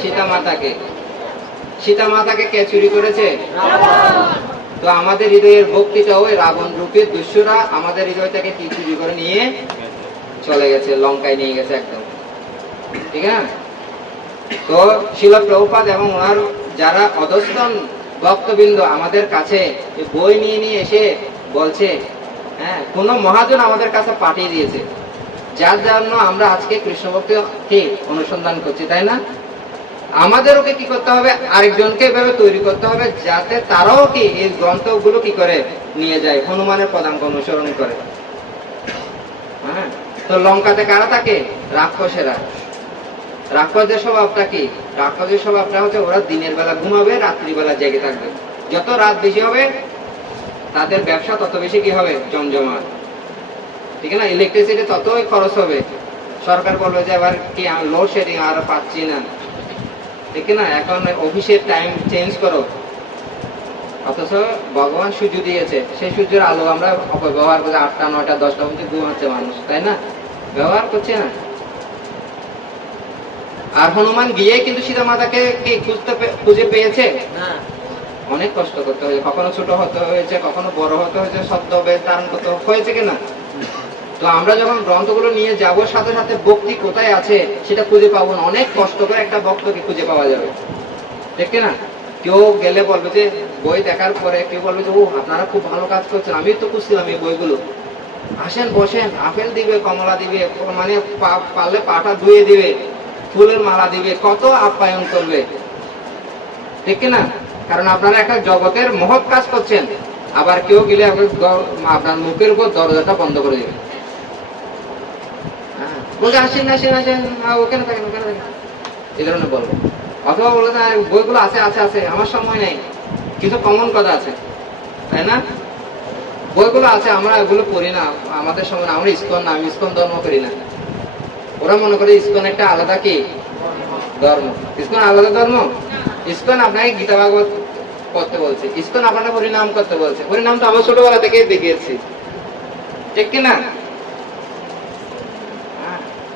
সীতা মাতাকে। সীতা মাতাকে কে চুরি করেছে? তো আমাদের হৃদয়ের ভক্তিটা ওই রাবণ রূপের দুষ্টরা আমাদের হৃদয় থেকে কি চুরি করে নিয়ে চলে গেছে, লঙ্কায় নিয়ে গেছে একদম, ঠিক না? তো শিল প্রভুপাদ এবং ওনার যারা অধস্তন ভক্তবৃন্দ আমাদের কাছে বই নিয়ে এসে বলছে, হ্যাঁ, কোন মহাজন আমাদের কাছে পাঠিয়ে দিয়েছে, যার জন্য আমরা আজকে কৃষ্ণ ভক্তি অনুসন্ধান করছি, তাই না? আমাদেরও কি করতে হবে, আরেকজনকে এভাবে তৈরি করতে হবে যাতে তারাও কি এই গ্রন্থগুলো কি করে নিয়ে যায়, হনুমানের পদাঙ্ক অনুসরণ করে। হ্যাঁ, তো লঙ্কাতে কারা থাকে? রাক্ষসেরা। রাক্ষসদের স্বভাবটা কি? রাক্ষসদের স্বভাবটা হচ্ছে ওরা দিনের বেলা ঘুমাবে, রাত্রিবেলা জেগে থাকবে। যত রাত বেশি হবে তাদের ব্যবসা তত বেশি কি হবে? জমজমাট, ঠিক না? ইলেকট্রিসিটি ততই খরচ হবে। সরকার বলবে যে এবার কি লোডশেডিং আর পাচ্ছি না, ঠিক না? এখন অফিসের টাইম চেঞ্জ করো। অথচ ভগবান সূর্য দিয়েছে, সেই সূর্যের আলো আমরা অপব্যবহার করে 8টা 9টা 10টা পর্যন্ত ঘুমাচ্ছে মানুষ, তাই না? ব্যবহার করছে না। আর হনুমান গিয়ে কিন্তু সীতা মাতাকে কি খুঁজে পেয়েছে? অনেক কষ্ট করতে হয়েছে, কখনো ছোট হতে হয়েছে, কখনো বড় হতে হয়েছে, শব্দ বেদ ধারণ করতে হয়েছে কিনা। তো আমরা যখন গ্রন্থগুলো নিয়ে যাব, সাথে সাথে ভক্তি কোথায় আছে সেটা খুঁজে পাবো না। অনেক কষ্ট করে একটা ভক্তকে খুঁজে পাওয়া যাবে, ঠিক না? কেউ গেলে বলবে যে, বই দেখার পরে কেউ বলবে যে, ও আপনারা খুব ভালো কাজ করছেন, আমি তো খুঁজছিলাম এই বইগুলো, আসেন বসেন, আপেল দিবে, কমলা দিবে, মানে পারলে পাটা ধুয়ে দিবে, ফুলের মালা দিবে, কত আপ্যায়ন করবে, ঠিক না? কারণ আপনারা একটা জগতের মহৎ কাজ করছেন। আবার কেউ গেলে আপনার মুখের উপর দরজাটা বন্ধ করে দিবে, বলছে আসেন আসেন আসেন, ওখানে থাকেন ওখানে থাকেন, এই ধরনের বলবো। অথবা বলে বইগুলো আছে আছে আছে, আমার সময় নেই। কিছু কমন কথা আছে, তাই না? বইগুলো আছে, আমরা এগুলো পড়ি না, আমাদের সময় আমরা ইসকন না, আমি ইসকন ধর্ম করি না। ওরা মনে করে ইসকন একটা আলাদা কি ধর্ম। ইসকন আলাদা ধর্ম? ইসকন আপনাকে গীতা ভাগবত করতে বলছে, ইসকন আপনাকে হরিনাম করতে বলছে। হরিনাম তো আমার ছোটবেলা থেকে দেখিয়েছি, ঠিক কিনা?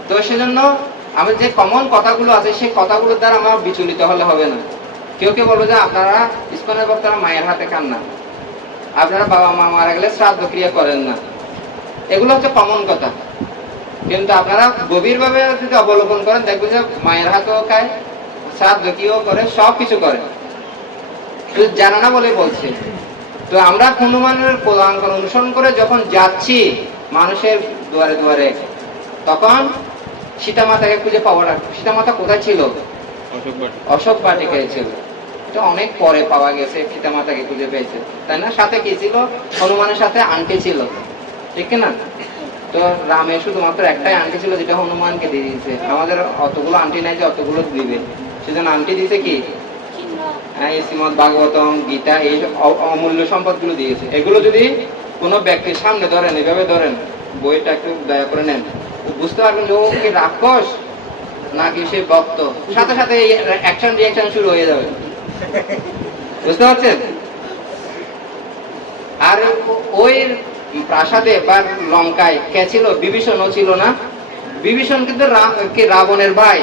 তো সেজন্য আমাদের যে কমন কথাগুলো আছে, সেই কথাগুলোর দ্বারা আমার বিচলিত হলে হবে না। কেউ কেউ বলবে যে আপনারা ইসকনের ভক্তরা মায়ের হাতে খান না, আপনারা বাবা মা মারা গেলে শ্রাদ্ধ ক্রিয়া করেন না। এগুলো হচ্ছে কমন কথা, কিন্তু আপনারা গভীর ভাবে যদি অবলোকন করেন, দেখবেন যে মায়ের হাতেও খায়, শ্রাদ্ধ ক্রিয়াও করে, সবকিছু করে, শুধু জানা না বলে বলছে। তো আমরা হনুমানের পদাঙ্ক অনুসরণ করে যখন যাচ্ছি মানুষের দুয়ারে দুয়ারে, তখন সীতা মাতাকে খুঁজে পাওয়ার, সীতা মাতা কোথায় ছিল? অশোক বাটিকায় ছিল। এটা অনেক পরে পাওয়া গেছে, সীতা মাতাকে খুঁজে পেয়েছে, তাই না? সাথে কি ছিল? হনুমানের সাথে আন্টি ছিল, ঠিক না? তো রামের শুধুমাত্র একটাই আন্টি ছিল, যেটা হনুমানকে দিয়ে দিয়েছে। আমাদের অতগুলো আন্টি নাই যে অতগুলো দিবে, সেজন্য আন্টি দিয়েছে কি? শ্রীমদ ভাগবতম, গীতা, এই অমূল্য সম্পদ গুলো দিয়েছে। এগুলো যদি কোনো ব্যক্তির সামনে ধরেন, এভাবে ধরেন, বইটা একটু দয়া করে নেন, বুঝতে পারবেন যে ও কি রাক্ষস নাকি সে ভক্ত। সাথে সাথে অ্যাকশন রিঅ্যাকশন শুরু হয়ে যাবে, বুঝতে পারছেন? আর ওই প্রাসাদে বা লঙ্কায় কে ছিল? বিভীষণও ছিল না? বিভীষণ কিন্তু রাবণের ভাই,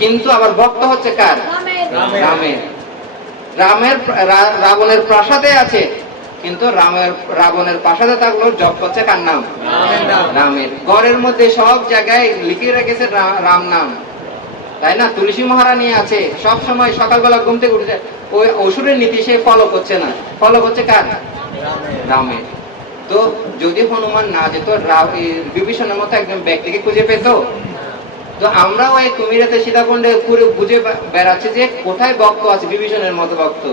কিন্তু আবার ভক্ত হচ্ছে কার? রামের। রাবণের প্রাসাদে আছে, কিন্তু রাবণের প্রাসাদে থাকলেও জপ করছে কার নাম? রামের। ঘরের মধ্যে সব জায়গায় লিখে রেখেছে রাম নাম, তাই না? তুলসী মহারানী আছে, সব সময় সকালবেলা ঘুম থেকে উঠে ওই অসুরের নীতি সে ফলো করছে না, ফলো করছে কার? রামের। তো যদি হনুমান না যেত, বিভীষণের মতো একজন ব্যক্তিকে খুঁজে পেত। তো আমরাও এই কুমিরাতে সীতাকুণ্ডে ঘুরে বুঝে বেড়াচ্ছি যে কোথায় ভক্ত আছে বিভীষণের মতো ভক্ত,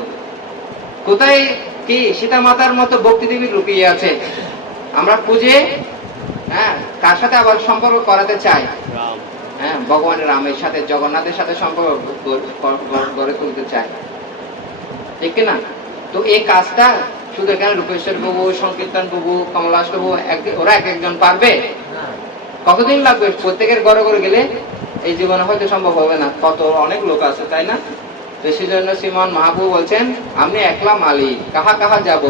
কোথায় কি সীতা মাতার মতো ভক্তি দেবী লুকিয়ে আছে। আমরা খুঁজে, হ্যাঁ, কার সাথে আবার সম্পর্ক করাতে চাই? হ্যাঁ, ভগবান রামের সাথে, জগন্নাথের সাথে সম্পর্ক গড়ে তুলতে চাই, ঠিক না? তো এই কাজটা শুধু এখানে রূপেশ্বর বাবু, সংকীর্তন বাবু, কমলাস বাবু ওরা এক একজন পারবে? কতদিন লাগবে? প্রত্যেকের ঘরে ঘরে গেলে এই জীবনে হয়তো সম্ভব হবে না, কত অনেক লোক আছে, তাই না? তো সেজন্য শ্রীমান মহাপ্রভু বলছেন, আমি একলা মালিক, কাহা কাহা যাব,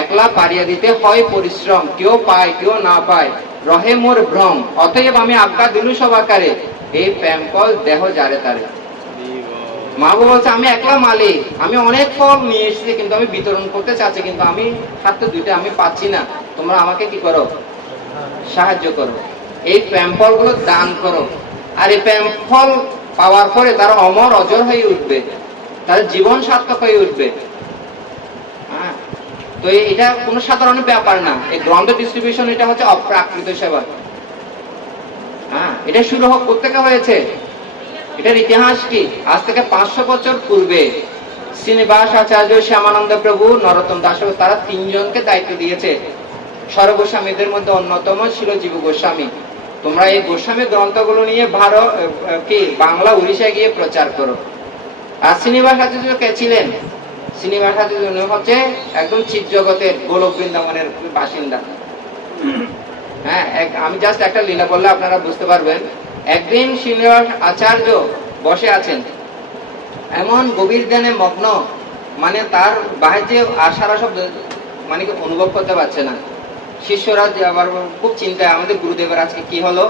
একলা পারিয়া দিতে হয় পরিশ্রম, কেউ পায় কেউ না পায়, রহে মোর ভ্রম, অতএব আমি আজ্ঞা দিলু সব আকারে, এই প্রেম ফল দেহ যারে তারে। মহাপ্রভু বলছে আমি একলা মালিক, আমি অনেক ফল নিয়ে এসেছি, কিন্তু আমি বিতরণ করতে চাচ্ছি, কিন্তু আমি হাতে দুইটা আমি পাচ্ছি না, তোমরা আমাকে কি করো? সাহায্য করো, এই প্রেম ফল গুলো দান করো। আর এই প্রেম ফল পাওয়ার পরে তারা অমর অজর হয়ে উঠবে, তাদের জীবন সার্থক হয়ে উঠবে। তো এটা কোনো সাধারণ ব্যাপার না, এই গ্রন্থ ডিস্ট্রিবিউশন এটা হচ্ছে অপ্রাকৃত সেবা। হ্যাঁ, এটা শুরু কোথেকে হয়েছে, এটার ইতিহাস কি? আজ থেকে 500 বছর পূর্বে শ্রীনিবাস আচার্য, শ্যামানন্দ প্রভু, নরোত্তম দাস, তারা তিনজনকে দায়িত্ব দিয়েছে। সর্বগোস্বামীদের মধ্যে অন্যতম ছিল জীব গোস্বামী। তোমরা এই গোস্বামী গ্রন্থগুলো নিয়ে বাংলা উড়িষ্যায় গিয়ে প্রচার করো। আর শ্রীনিবাস আচার্য কে ছিলেন? শ্রীনিবাস আচার্য হচ্ছে একদম চিৎ জগতের গোলক বৃন্দাবনের বাসিন্দা। হ্যাঁ, আমি জাস্ট একটা লীলা বললে আপনারা বুঝতে পারবেন। একদিন শ্রীনিবাস আচার্য বসে আছেন, এমন গভীর ধ্যানে মগ্ন, মানে তার বাহ্যে আশারা সব মানে অনুভব করতে পারছে না। শিষ্যরা আবার খুব চিন্তায়, আমাদের গুরুদেবের আজকে কি হলো।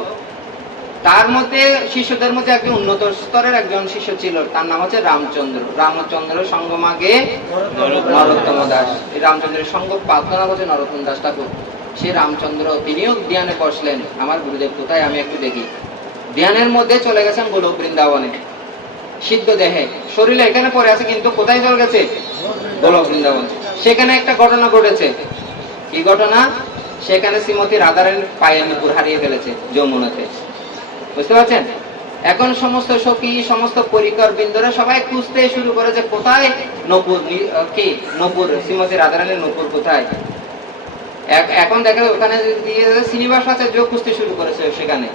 তার মধ্যে শিষ্যদের মধ্যে একজন উন্নত স্তরের একজন শিষ্য ছিল, তার নাম হচ্ছে রামচন্দ্র। রামচন্দ্র সঙ্গমাগে নরোত্তম দাস। এই রামচন্দ্রের সঙ্গ প্রার্থনা করছে নরোত্তম দাস ঠাকুর। সে রামচন্দ্র তিনিও ধ্যানে বসলেন, আমার গুরুদেব কোথায় আমি একটু দেখি। ধ্যানের মধ্যে চলে গেছেন গোলক বৃন্দাবনে, সিদ্ধ দেহে, শরীরে এখানে পড়ে আছে, কিন্তু কোথায় চলে গেছে? গোলক বৃন্দাবন। সেখানে একটা ঘটনা ঘটেছে। কি ঘটনা? সেখানে শ্রীমতী রাধারানী পায়ের নুপুর হারিয়ে ফেলেছে যমুনাতে। বুঝতে পারছেন? এখন সমস্ত সখী, সমস্ত পরিকর বৃন্দরা সবাই খুঁজতে শুরু করেছে, কোথায় নূপুর, কি নূপুর, শ্রীমতী রাধারানীর নূপুর কোথায়। এখন দেখে ওখানে শ্রীনিবাস আচার্য খুঁজতে শুরু করেছে সেখানে।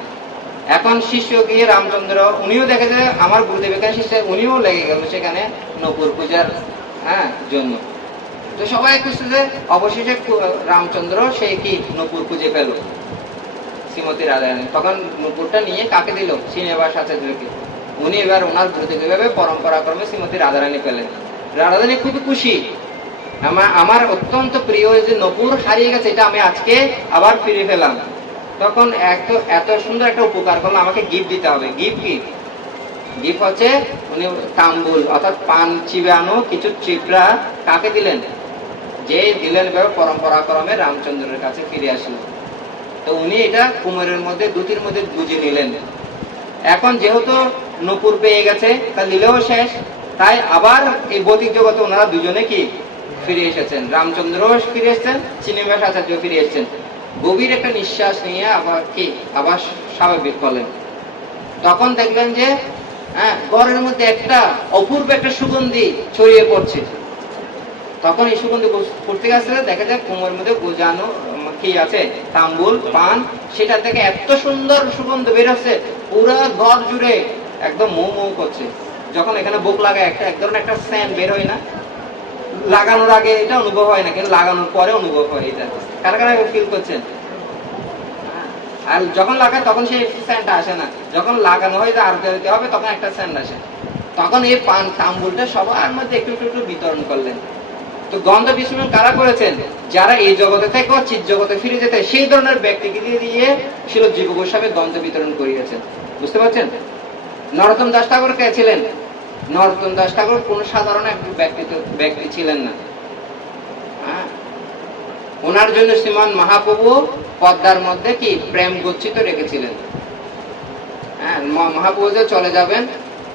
এখন শিষ্য গিয়ে রামচন্দ্র, উনিও দেখে যে আমার গুরুদেব এখানে শিষ্য, উনিও লেগে গেল সেখানে নূপুর পূজার জন্য। তো সবাই খুঁজছে, অবশেষে রামচন্দ্র সেই কি নূপুর খুঁজে পেল শ্রীমতী রাধারানী। তখন নূপুরটা নিয়ে কাকে দিল? শ্রীনিবাস আচার্যকে। উনি এবার ওনার গুরুদেব পরম্পরা ক্রমে শ্রীমতী রাধারানী পেলেন। রাধারানী খুবই খুশি, আমার অত্যন্ত প্রিয় যে নূপুর হারিয়ে গেছে, এটা আমি আজকে আবার ফিরে পেলাম। তখন এত সুন্দর একটা উপকার করলো, আমাকে গিফট দিতে হবে। গিফট কি? গিফট হচ্ছে উনি তাম্বুল অর্থাৎ পান চিবানো কিছু চিপড়া কাকে দিলেন? যে দিলেন পরম্পরা ক্রমে রামচন্দ্রের কাছে ফিরে আসলো। তো উনি এটা কুমোরের মধ্যে দুটির মধ্যে গুজে নিলেন। এখন যেহেতু নূপুর পেয়ে গেছে, তা নিলেও শেষ, তাই আবার এই ভৌতিক জগতে ওনারা দুজনে কি ফিরে এসেছেন। রামচন্দ্র ফিরে এসেছেন, শ্রীনিবাস আচার্য ফিরে এসেছেন। গভীর একটা নিঃশ্বাস নিয়ে আবার স্বাভাবিক হলেন। তখন দেখলেন যে ঘরের মধ্যে একটা অপূর্ব একটা সুগন্ধি ছড়িয়ে পড়ছে। তখন এই সুগন্ধি পড়তে গেছে, দেখা যায় কুমোর মধ্যে গোজানো কি আছে, তাম্বুল পান, সেটা থেকে এত সুন্দর সুগন্ধ বেরোচ্ছে, পুরো ঘর জুড়ে একদম মৌ মৌ করছে। যখন এখানে বুক লাগায় এক ধরনের একটা সেন্ট বের হয় না, লাগানোর আগে এটা অনুভব হয় না, কিন্তু লাগানোর পরে অনুভব হয়। এটা কারা কারা ফিল করছেন? আর যখন লাগায় তখন সেই সেন্টটা আসে না, যখন লাগানো হয় যে আর দিতে হবে তখন একটা সেন্ট আসে। তখন এই পান তাম্বুলটা সবার মধ্যে একটু একটু বিতরণ করলেন। তো গন্ধ বিস্মরণ কারা করেছেন? যারা এই জগতে থেকে চিৎ জগতে ফিরে যেতে, সেই ধরনের ব্যক্তিকে দিয়ে ছিল জীব গোস্বামী গন্ধ বিতরণ করিয়েছেন। বুঝতে পারছেন? নরোত্তম দাস ঠাকুর কে ছিলেন? নরোত্তম দাস ঠাকুর কোন সাধারণ এক ব্যক্তি ছিলেন না। ওনার জন্য শ্রীমান মহাপ্রভু পদ্মার মধ্যে কি প্রেম গচ্ছিত রেখেছিলেন। মহাপ্রভু যে চলে যাবেন,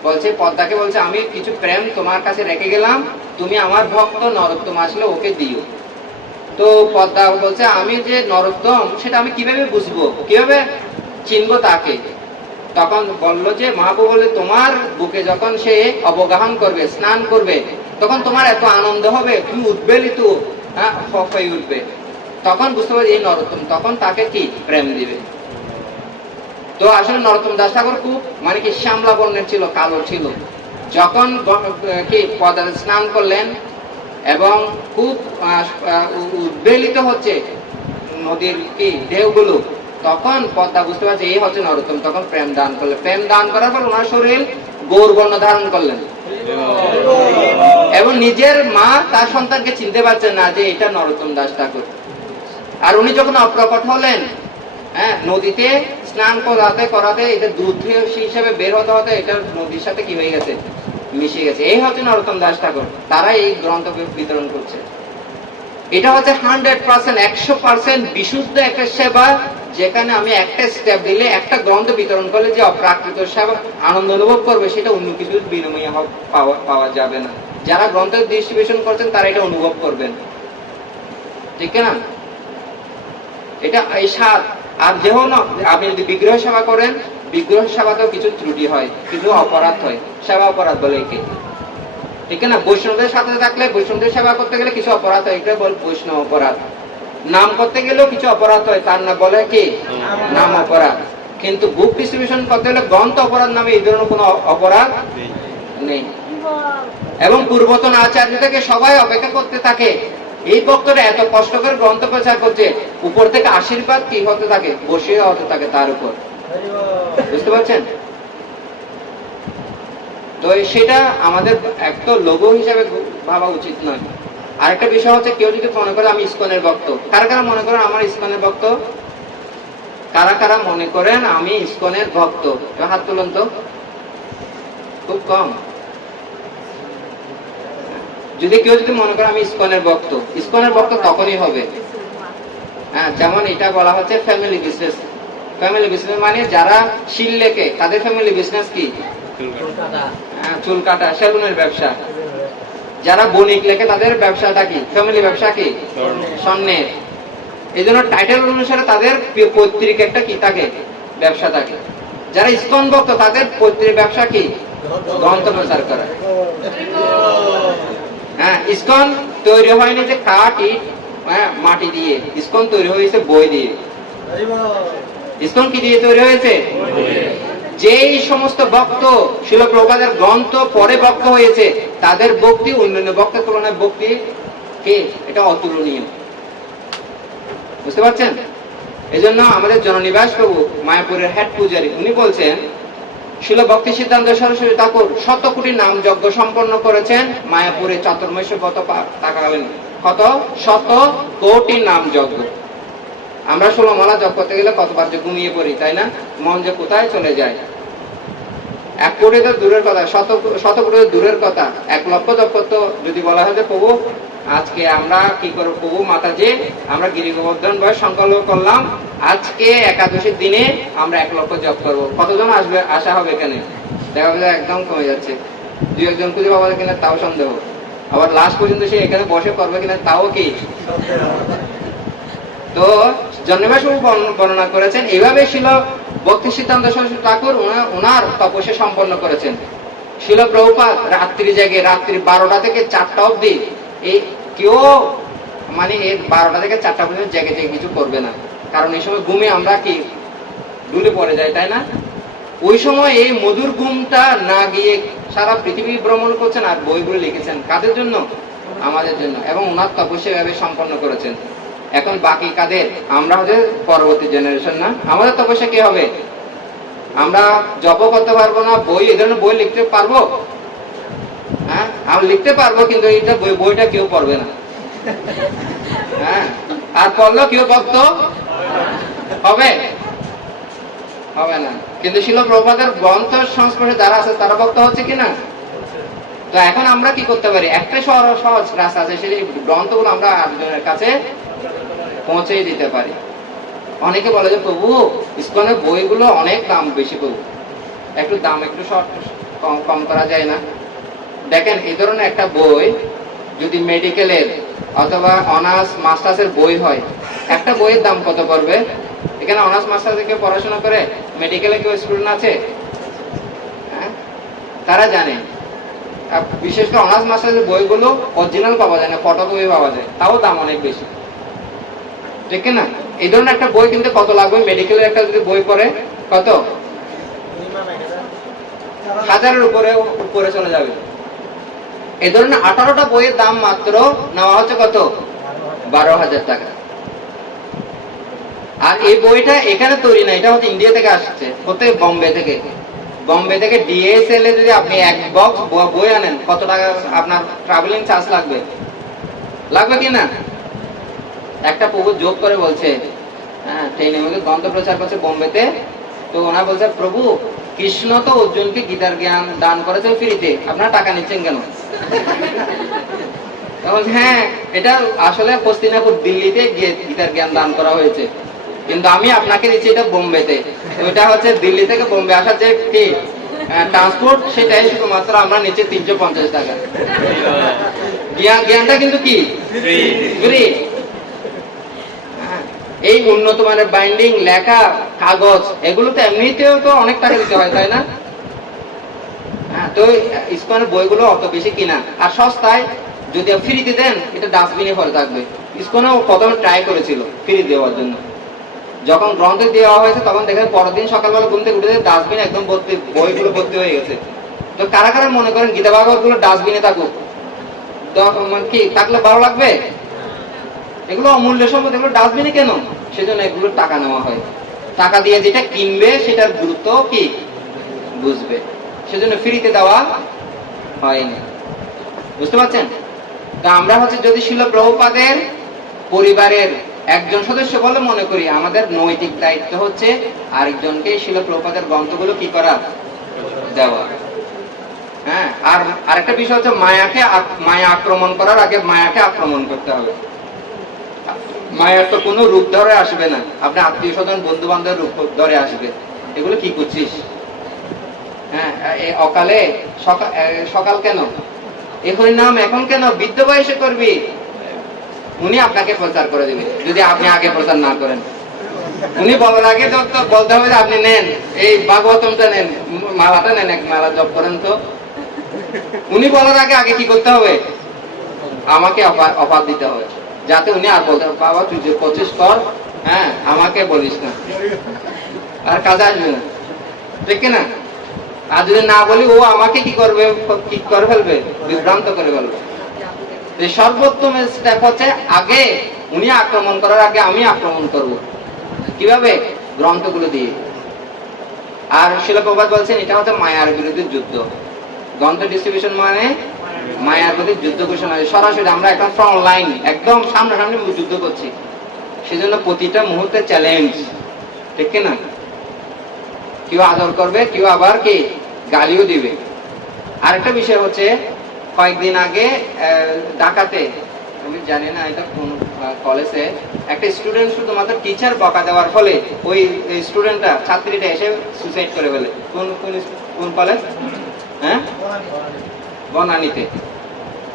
বলছে পদ্মাকে, বলছে আমি কিছু প্রেম তোমার কাছে রেখে গেলাম, তুমি আমার ভক্ত নরোত্তম আসলে ওকে দিও। তো পদ্মা বলছে আমি যে নরোত্তম সেটা আমি কিভাবে বুঝবো, কিভাবে চিনবো তাকে? তখন বললো যে মহাপ্রভু বলে, তোমার বুকে যখন সে অবগাহন করবে, স্নান করবে, তখন তোমার এত আনন্দ হবে, তুমি উদ্বেলিত হয়ে উঠবে। তখন বুঝতে পারবে এই নরোত্তম, তখন তাকে কি প্রেম দিবে। তো আসলে নরোত্তম দাস ঠাকুর খুব মানে কি শ্যামলা বর্ণের ছিল, কালো ছিল। যখন কি পদ্মা স্নান করলেন এবং খুব উদ্বেলিত হচ্ছে নদীর কি ঢেউগুলো, তখন পদ্মা বুঝতে পারছে এই হচ্ছে নরোত্তম। তখন প্রেম দান করলেন। প্রেম দান করার পর ওনার শরীর গৌর বর্ণ ধারণ করলেন এবং নিজের মা তার সন্তানকে চিনতে পারছেন না যে এটা নরোত্তম দাস ঠাকুর। আর উনি যখন অপ্রকট হলেন, নদীতে স্নান করাতে এটা দুধ হিসেবে বের হতে এটা নদীর সাথে কি হয়ে গেছে, মিশে গেছে। এই হচ্ছে নরোত্তম দাস ঠাকুর। তারা এই গ্রন্থ বিতরণ করছে। এটা হচ্ছে 100%, 100% বিশুদ্ধ একটা সেবা, যেখানে আমি একটা স্টেপ দিলে, একটা গ্রন্থ বিতরণ করলে যে অপ্রাকৃত সেবা আনন্দ অনুভব করবে, সেটা অন্য কিছুর বিনিময়ে পাওয়া যাবে না। যারা গ্রন্থ ডিস্ট্রিবিউশন করছেন তারা এটা অনুভব করবেন। ঠিক না? এটা এই 7। আর যেমন আপনি যদি বিগ্রহ সেবা করেন, বিগ্রহ সেবাতেও কিছু ত্রুটি হয়, কিছু অপরাধ হয়, সেবা অপরাধ বলে একে, ঠিক না? বৈষ্ণবদের সাথে থাকলে, বৈষ্ণবদের সেবা করতে গেলে কিছু অপরাধ হয়, এটা বল বৈষ্ণব অপরাধ। নাম করতে গেলেও কিছু অপরাধ হয়, তার না বলে কি নাম অপরাধ। কিন্তু বুক ডিস্ট্রিবিউশন করতে গেলে গ্রন্থ অপরাধ নামে এই ধরনের কোনো অপরাধ নেই। এবং পূর্বতন আচার্য থেকে সবাই অপেক্ষা করতে থাকে, এই ভক্তরা এত কষ্ট করে গ্রন্থ প্রচার করছে, উপর থেকে আশীর্বাদ কি হতে থাকে, বসে হতে থাকে তার উপর। বুঝতে পারছেন? তো সেটা আমাদের একটা লোগো হিসাবে ভাবা উচিত নয়। আরেকটা বিষয় হচ্ছে, কেউ যদি মনে করে আমি ইসকনের ভক্ত, কারা কারা মনে করেন আমার ইসকনের ভক্ত? কারা কারা মনে করেন আমি ইসকনের ভক্ত? হাত তুলুন তো। খুব কম। যদি কেউ যদি মনে করে আমি ইসকনের ভক্ত, ইসকনের ভক্ত তখনই হবে, হ্যাঁ, যেমন এটা বলা হচ্ছে ফ্যামিলি বিজনেস। ফ্যামিলি বিজনেস মানে যারা শিল লেখে তাদের ফ্যামিলি বিজনেস কি? চুল কাটা, সেলুনের ব্যবসা। যারা বণিক লেখে তাদের ব্যবসাটা কি? ফ্যামিলি ব্যবসা কি? স্বর্ণের। এই জন্য টাইটেল অনুসারে তাদের পৈতৃক একটা কি থাকে? ব্যবসা থাকে। যারা ইসকন ভক্ত তাদের পৈতৃক ব্যবসা কি? গ্রন্থ প্রচার করা। হ্যাঁ, ইসকন তৈরি হয়নি যে কাঠ ইট মাটি দিয়ে, ইসকন তৈরি হয়েছে বই দিয়ে। ইসকন কি দিয়ে তৈরি হয়েছে? যেই সমস্ত ভক্ত শিল প্রভুপাদের গ্রন্থ পরে ভক্ত হয়েছে, তাদের ভক্তি অন্যান্য ভক্তের তুলনায় ভক্তি কে এটা অতুলনীয়। বুঝতে পারছেন? এই জন্য আমাদের জননিবাস প্রভু মায়াপুরের হেড পূজারী উনি বলছেন, শিল ভক্তি সিদ্ধান্ত সরস্বতী ঠাকুর 100 কোটি নাম যজ্ঞ সম্পন্ন করেছেন মায়াপুরে চতুর্মাস্য গত টাকাবেন কত 100 কোটি নাম যজ্ঞ। আমরা 16 মালা জপ করতে গেলে কতবার যে ঘুমিয়ে পড়ি, তাই না? মন যে কোথায় চলে যায়। 1 কোটি তো দূরের কথা, 100 কোটি দূরের কথা, 1 লক্ষ জপ করতে যদি বলা হয় যে প্রভু আজকে আমরা কি করব, প্রভু মাতাজি আমরা গিরি গোবর্ধন বয়স সংকল্প করলাম, আজকে একাদশীর দিনে আমরা 1 লক্ষ জপ করব, কতজন আসবে? আসা হবে এখানে? দেখা যাবে একদম কমে যাচ্ছে। 2-1 জন খুঁজে পাওয়া যায় কিনা তাও সন্দেহ। আবার লাস্ট পর্যন্ত সে এখানে বসে করবে কিনা তাও কি। তো জন্মবাস বর্ণনা করেছেন এইভাবে শিল ভক্তি সিদ্ধান্ত সরস্বতী ঠাকুর ওনার তপস্যা সম্পন্ন করেছেন। শিল প্রভুপাদ রাত্রি জেগে, রাত্রি 12টা থেকে 4টা অবধি, এই কেউ মানে এই 12টা থেকে 4টা পর্যন্ত জেগে জেগে কিছু করবে না, কারণ এই সময় ঘুমে আমরা কি ডুলে পড়ে যাই, তাই না? ওই সময় এই মধুর ঘুমটা না গিয়ে সারা পৃথিবী ভ্রমণ করছেন আর বইগুলো লিখেছেন। কাদের জন্য? আমাদের জন্য। এবং ওনার তপস্যা এভাবে সম্পন্ন করেছেন। এখন বাকি কাদের? আমরা হচ্ছে পরবর্তী জেনারেশন, না? আমাদের তপস্যা কি হবে? আমরা জপ করতে পারবো না, বই এই ধরনের বই লিখতে পারবো? হ্যাঁ, আমরা লিখতে পারবো, কিন্তু এইটা বইটা কেউ পড়বে না। হ্যাঁ, আর পড়লেও কেউ ভক্ত হবে? হবে না। কিন্তু শিল প্রভুপাদের গ্রন্থ সংস্পর্শে যারা আছে তারা ভক্ত হচ্ছে কিনা? তো এখন আমরা কি করতে পারি? একটা সহজ রাস্তা আছে, সেই গ্রন্থগুলো আমরা আরেকজনের কাছে পৌঁছে দিতে পারি। অনেকে বলে যে প্রভু ইসকনের বইগুলো অনেক দাম বেশি, প্রভু একটু দাম একটু কম করা যায় না? দেখেন, এই ধরনের একটা বই যদি মেডিকেলের অথবা অনার্স মাস্টার্সের বই হয়, একটা বইয়ের দাম কত পড়বে? এখানে অনার্স মাস্টার্স থেকে পড়াশোনা করে মেডিকেলে কেউ স্টুডেন্ট আছে? হ্যাঁ, তারা জানে। বিশেষ করে অনার্স মাস্টার্সের বইগুলো অরিজিনাল পাওয়া যায় না, ফটো বই পাওয়া যায়, তাও দাম অনেক বেশি, ঠিক না? এই ধরনের একটা বই কিনতে কত লাগবে? মেডিকেলের একটা যদি বই পড়ে কত? 1000-এর উপরে চলে যাবে। এই ধরনের 18টা বইয়ের দাম মাত্র নেওয়া হচ্ছে কত? 12,000 টাকা। আর এই বইটা এখানে তৈরি না, এটা হচ্ছে ইন্ডিয়া থেকে আসছে, কোথায়? বোম্বে থেকে। বোম্বে থেকে DHL এ যদি আপনি 1 বক্স বই আনেন, কত টাকা আপনার ট্রাভেলিং চার্জ লাগবে? লাগবে কি না? একটা প্রভু যোগ করে বলছে, হ্যাঁ, ট্রেনের মধ্যে গ্রন্থ প্রচার করছে বোম্বেতে, তো ওনা বলছে প্রভু কৃষ্ণ তো অর্জুনকে গীতার জ্ঞান দান করেছেন ফ্রিতে, আপনারা টাকা নিচ্ছেন কেন? হ্যাঁ, এটা আসলে হস্তিনাপুর দিল্লিতে গীতার জ্ঞান দান করা হয়েছে, কিন্তু আমি আপনাকে দিচ্ছি এটা বোম্বেতে। ওইটা হচ্ছে দিল্লি থেকে বোম্বে আসার যে কি ট্রান্সপোর্ট, সেটাই শুধুমাত্র আমরা নিচ্ছি 350 টাকা। জ্ঞানটা কিন্তু কি ফ্রি। এই উন্নত মানের বাইন্ডিং, লেখা, কাগজ, এগুলো তো এমনিতেও তো অনেক টাকা দিতে হয়, তাই না? হ্যাঁ, তো ইসকনের বইগুলো অত বেশি কিনা, আর সস্তায় যদি ফ্রিতে দেন, এটা ডাস্টবিনে পড়ে থাকবে। ইসকনও প্রথমে ট্রাই করেছিল ফ্রি দেওয়ার জন্য, যখন গ্রন্থ দেওয়া হয়েছে তখন দেখেন পরের দিন সকালবেলা ঘুম থেকে উঠে ডাস্টবিন একদম ভর্তি, বইগুলো ভর্তি হয়ে গেছে। তো কারা কারা মনে করেন গীতা ভাগবত গুলো ডাস্টবিনে থাকুক, কি থাকলে ভালো লাগবে? এগুলো অমূল্য সম্পদ, এগুলো ডাস্টবিনে কেন? সেজন্য এগুলো টাকা নেওয়া হয়। টাকা দিয়ে যেটা কিনবে সেটার গুরুত্ব কি বুঝবে, সেজন্য ফ্রিতে দেওয়া হয়নি। বুঝতে পারছেন? তো আমরা হচ্ছে যদি শিল প্রভুপাদের পরিবারের একজন সদস্য বলে মনে করি, আমাদের নৈতিক দায়িত্ব হচ্ছে আরেকজনকে শিল প্রভুপাদের গ্রন্থগুলো কি করা, দেওয়া। হ্যাঁ, আর আরেকটা বিষয় হচ্ছে মায়া আক্রমণ করার আগে মায়াকে আক্রমণ করতে হবে। মায়ার তো কোনো রূপ ধরে আসবে না, আপনি আত্মীয় স্বজন বন্ধু বান্ধব রূপ ধরে আসবে। এগুলো কি করছিস? হ্যাঁ, অকালে সকাল কেন, এখন নাম এখন কেন, বৃদ্ধ বয়সে করবি, উনি আপনাকে প্রচার করে দেবে যদি আপনি আগে প্রচার না করেন। উনি বলার আগে তো বলতে হবে যে আপনি নেন এই ভাগবতমটা, নেন মালাটা, নেন এক মালা জপ করেন। তো উনি বলার আগে আগে কি করতে হবে, আমাকে অফার দিতে হবে, যাতে উনি আর বলতে হবে বাবা তুই যে করছিস কর, হ্যাঁ আমাকে বলিস না, আর কাজে আসবে না, ঠিক না? আর যদি না বলি ও আমাকে কি করবে, কি করে ফেলবে, বিভ্রান্ত করে ফেলবে। সর্বোত্তম স্টেপ হচ্ছে আগে উনি আক্রমণ করার আগে আমি আক্রমণ করব। কিভাবে? গ্রন্থগুলো দিয়ে। আর শিল প্রভুপাদ বলছেন এটা হচ্ছে মায়ার বিরুদ্ধে যুদ্ধ। গ্রন্থ ডিস্ট্রিবিউশন মানে মায়ার বিরুদ্ধে যুদ্ধ ঘোষণা। সরাসরি আমরা এখন ফ্রন্ট লাইন, একদম সামনাসামনি যুদ্ধ করছি। সেজন্য প্রতিটা মুহূর্তে চ্যালেঞ্জ, ঠিক না? কেউ আদর করবে, কেউ আবার কি গালিও দিবে। আরেকটা বিষয় হচ্ছে কয়েকদিন আগে ঢাকাতে, আমি জানি না এটা কোন কলেজে, একটা স্টুডেন্ট শুধুমাত্র টিচার বকা দেওয়ার ফলে ওই স্টুডেন্টটা, ছাত্রীটা এসে সুসাইড করে ফেলে। কোন কলেজ? হ্যাঁ, বনানীতে।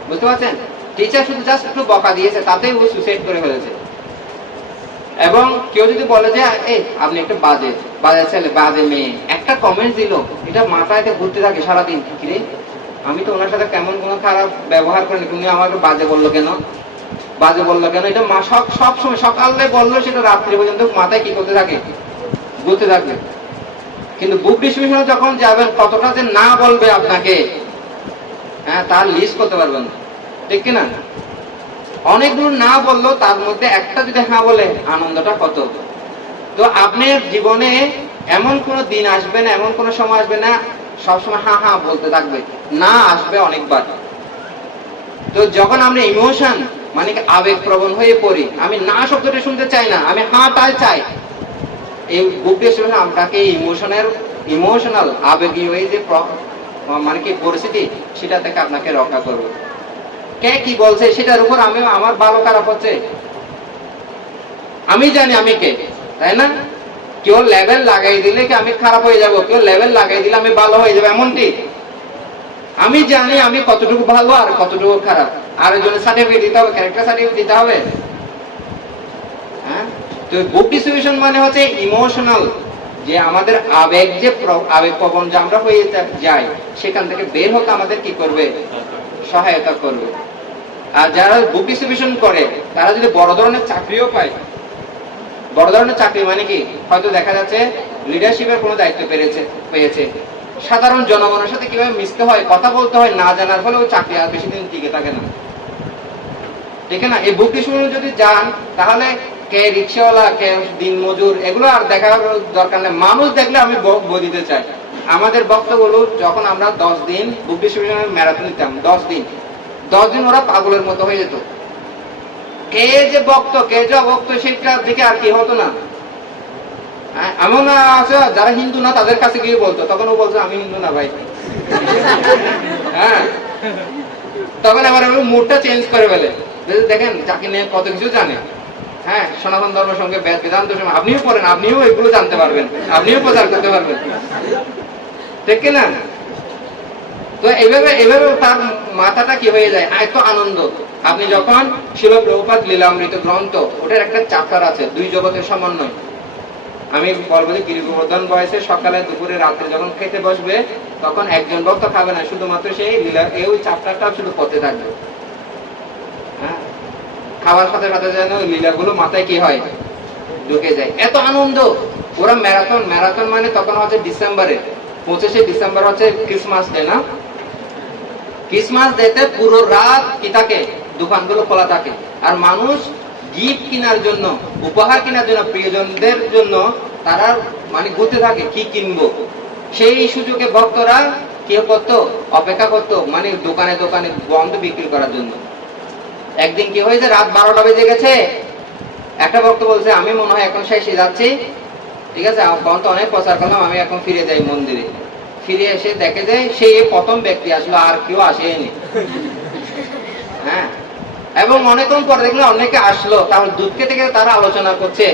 বুঝতে পারছেন? টিচার শুধু জাস্ট একটু বকা দিয়েছে, তাতেই ও সুসাইড করে ফেলেছে। এবং কেউ যদি বলে যে এই আপনি একটা বাজে ছেলে, বাজে মেয়ে, একটা কমেন্ট দিল, এটা মাথায় ঘুরতে থাকে সারাদিন, কিরে আমি তো ওনার সাথে কেমন কোনো খারাপ ব্যবহার করিনি, তুমি আমাকে বাজে বললো কেন, এটা মা সব সময় সকালে বললো, সেটা রাত্রি পর্যন্ত মাথায় কি করতে থাকে, ঘুরতে থাকবে। কিন্তু বুক ডিস্ট্রিবিউশনে যখন যাবেন, কতটা যে না বলবে আপনাকে, হ্যাঁ তার লিস্ট করতে পারবেন, ঠিক কিনা? অনেকগুলো না বললেও তার মধ্যে একটা যদি হ্যাঁ বলে, আনন্দটা কত। তো আপনার জীবনে এমন কোন দিন আসবে না, এমন কোন সময় আসবে না সবসময় হ্যাঁ হ্যাঁ বলতে থাকবে, না আসবে অনেকবার। তো যখন আমরা ইমোশন মানে আবেগ প্রবণ হয়ে পড়ি, আমি না শব্দটা শুনতে চাই না, আমি হাঁটাই চাই, এই বুক ডিস্ট্রিবিউশন আপনাকে ইমোশনাল আবেগী হয়ে যে মানে কি পরিস্থিতি, সেটা থেকে আপনাকে রক্ষা করবে। কে কি বলছে সেটার উপর আমি আমার ভালো খারাপ হচ্ছে, আমি জানি আমি কে, তাই না? কেউ লেভেল লাগাই দিলে কি আমি খারাপ হয়ে যাব, কেউ লেভেল লাগাই দিলে আমি ভালো হয়ে যাবো, এমনটি? আমি জানি আমি কতটুকু ভালো আর কতটুকু খারাপ। আর জন্য সার্টিফিকেট দিতে হবে, ক্যারেক্টার সার্টিফিকেট দিতে হবে। হ্যাঁ, তো বুক ডিস্ট্রিবিউশন মানে হচ্ছে ইমোশনাল, যে আমাদের আবেগ, যে আবেগ প্রবণ যে আমরা হয়ে যাই, সেখান থেকে বের হতে আমাদের কি করবে, সহায়তা করবে। আর যারা বুক ডিস্ট্রিবিউশন করে, তারা যদি বড় ধরনের চাকরিও পায়, বড় ধরনের চাকরি মানে কি, হয়তো দেখা যাচ্ছে লিডারশিপের কোনো দায়িত্ব পেয়েছে, সাধারণ জনগণের সাথে কিভাবে মিশতে হয়, কথা বলতে হয় না জানার ফলে ওই চাকরি আর বেশি দিন টিকে থাকে না, ঠিক না? এই বুক ডিস্ট্রিবিউশন যদি যান, তাহলে কে রিক্সাওয়ালা, কে দিন মজুর, এগুলো আর দেখার দরকার নেই। মানুষ দেখলে আমি বই দিতে চাই। আমাদের বক্তগুলো যখন আমরা 10 দিন বুক ডিস্ট্রিবিউশনের ম্যারাথন দিতাম, 10 দিন ওরা পাগলের মতো হয়ে যেত। কে যে বক্ত, কে যে অবক্ত, সেটার দিকে আর কি হতো না। এমন আছে যারা হিন্দু না, তাদের কাছে গিয়ে বলতো, তখন ও বলতো আমি হিন্দু না ভাই। হ্যাঁ, তখন আবার মুডটা চেঞ্জ করে ফেলে। দেখেন যাকে নিয়ে কত কিছু জানে। হ্যাঁ, সনাতন ধর্মের সঙ্গে বেদান্ত, আপনিও পড়েন, আপনিও এগুলো জানতে পারবেন, আপনিও প্রচার করতে পারবেন, ঠিক না? তো এইভাবে এইভাবে তার মাথাটা কি হয়ে যায়, এত আনন্দ। আপনি যখন শিল প্রভুপাদ লীলামৃত গ্রন্থ, ওটার একটা চ্যাপ্টার আছে 2 জগতের সমন্বয়। আমি বলবো যে গিরি গোবর্ধন বয়সে সকালে দুপুরে রাত্রে যখন খেতে বসবে, তখন একজন ভক্ত খাবে না, শুধুমাত্র সেই লীলা এই চ্যাপ্টারটা শুধু পড়তে থাকবে। হ্যাঁ, খাওয়ার সাথে সাথে যেন ওই লীলাগুলো মাথায় কি হয়, ঢুকে যায়। এত আনন্দ। ওরা ম্যারাথন, ম্যারাথন মানে তখন হচ্ছে ডিসেম্বরে, 25শে ডিসেম্বর হচ্ছে ক্রিসমাস ডে না? ক্রিসমাস ডেতে পুরো রাত কি থাকে, দোকানগুলো খোলা থাকে। আর মানুষ গিফট কেনার জন্য, উপহার কেনার জন্য, প্রিয়জনদের জন্য তারা মানে ঘুরতে থাকে কি কিনবো। সেই সুযোগে ভক্তরা কি করতো, অপেক্ষা করতো, মানে দোকানে দোকানে বন্ধ বিক্রি করার জন্য। একদিন কি হয়েছে, রাত 12টা বেজে গেছে। একটা ভক্ত বলছে আমি মনে হয় এখন শেষে যাচ্ছি, ঠিক আছে, তো অনেক প্রচার করলাম, আমি এখন ফিরে যাই মন্দিরে। ফিরে এসে দেখে যায় সে প্রথম ব্যক্তি আসলো, আর কেউ আসেনি। হ্যাঁ, এবং অনেকক্ষণ পরে দেখলে অনেকে আসলো, তারপর দুধ খেতে খেতে তারা আলোচনা করছে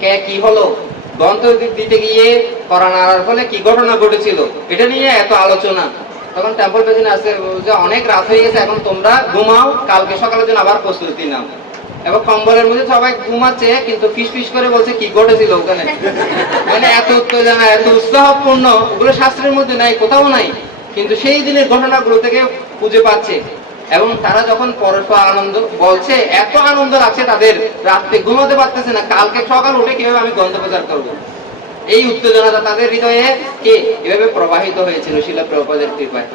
কে কি হলো, গ্রন্থ দিতে গিয়ে করানোর ফলে কি ঘটনা ঘটেছিল, এটা নিয়ে এত আলোচনা। তখন টেম্পল প্রেসিডেন্ট আসছে যে অনেক রাত হয়ে গেছে, এখন তোমরা ঘুমাও, কালকে সকালের জন্য আবার প্রস্তুতি নাও। এবং কম্বলের মধ্যে সবাই ঘুমাচ্ছে, কিন্তু ফিস ফিস করে বলছে কি ঘটেছিল ওখানে। মানে এত উত্তেজনা, এত উৎসাহপূর্ণ, ওগুলো শাস্ত্রের মধ্যে নাই, কোথাও নাই, কিন্তু সেই দিনের ঘটনাগুলো থেকে খুঁজে পাচ্ছে। এবং তারা যখন পরস্পর আনন্দ বলছে, এত আনন্দ লাগছে তাদের, রাত্রে ঘুমাতে পারতেছে না, কালকে সকাল উঠে কিভাবে আমি গ্রন্থ প্রচার করবো। এই উত্তেজনাটা তাদের হৃদয়ে কে এভাবে প্রবাহিত হয়েছিল শিল প্রভুপাদের কৃপায়।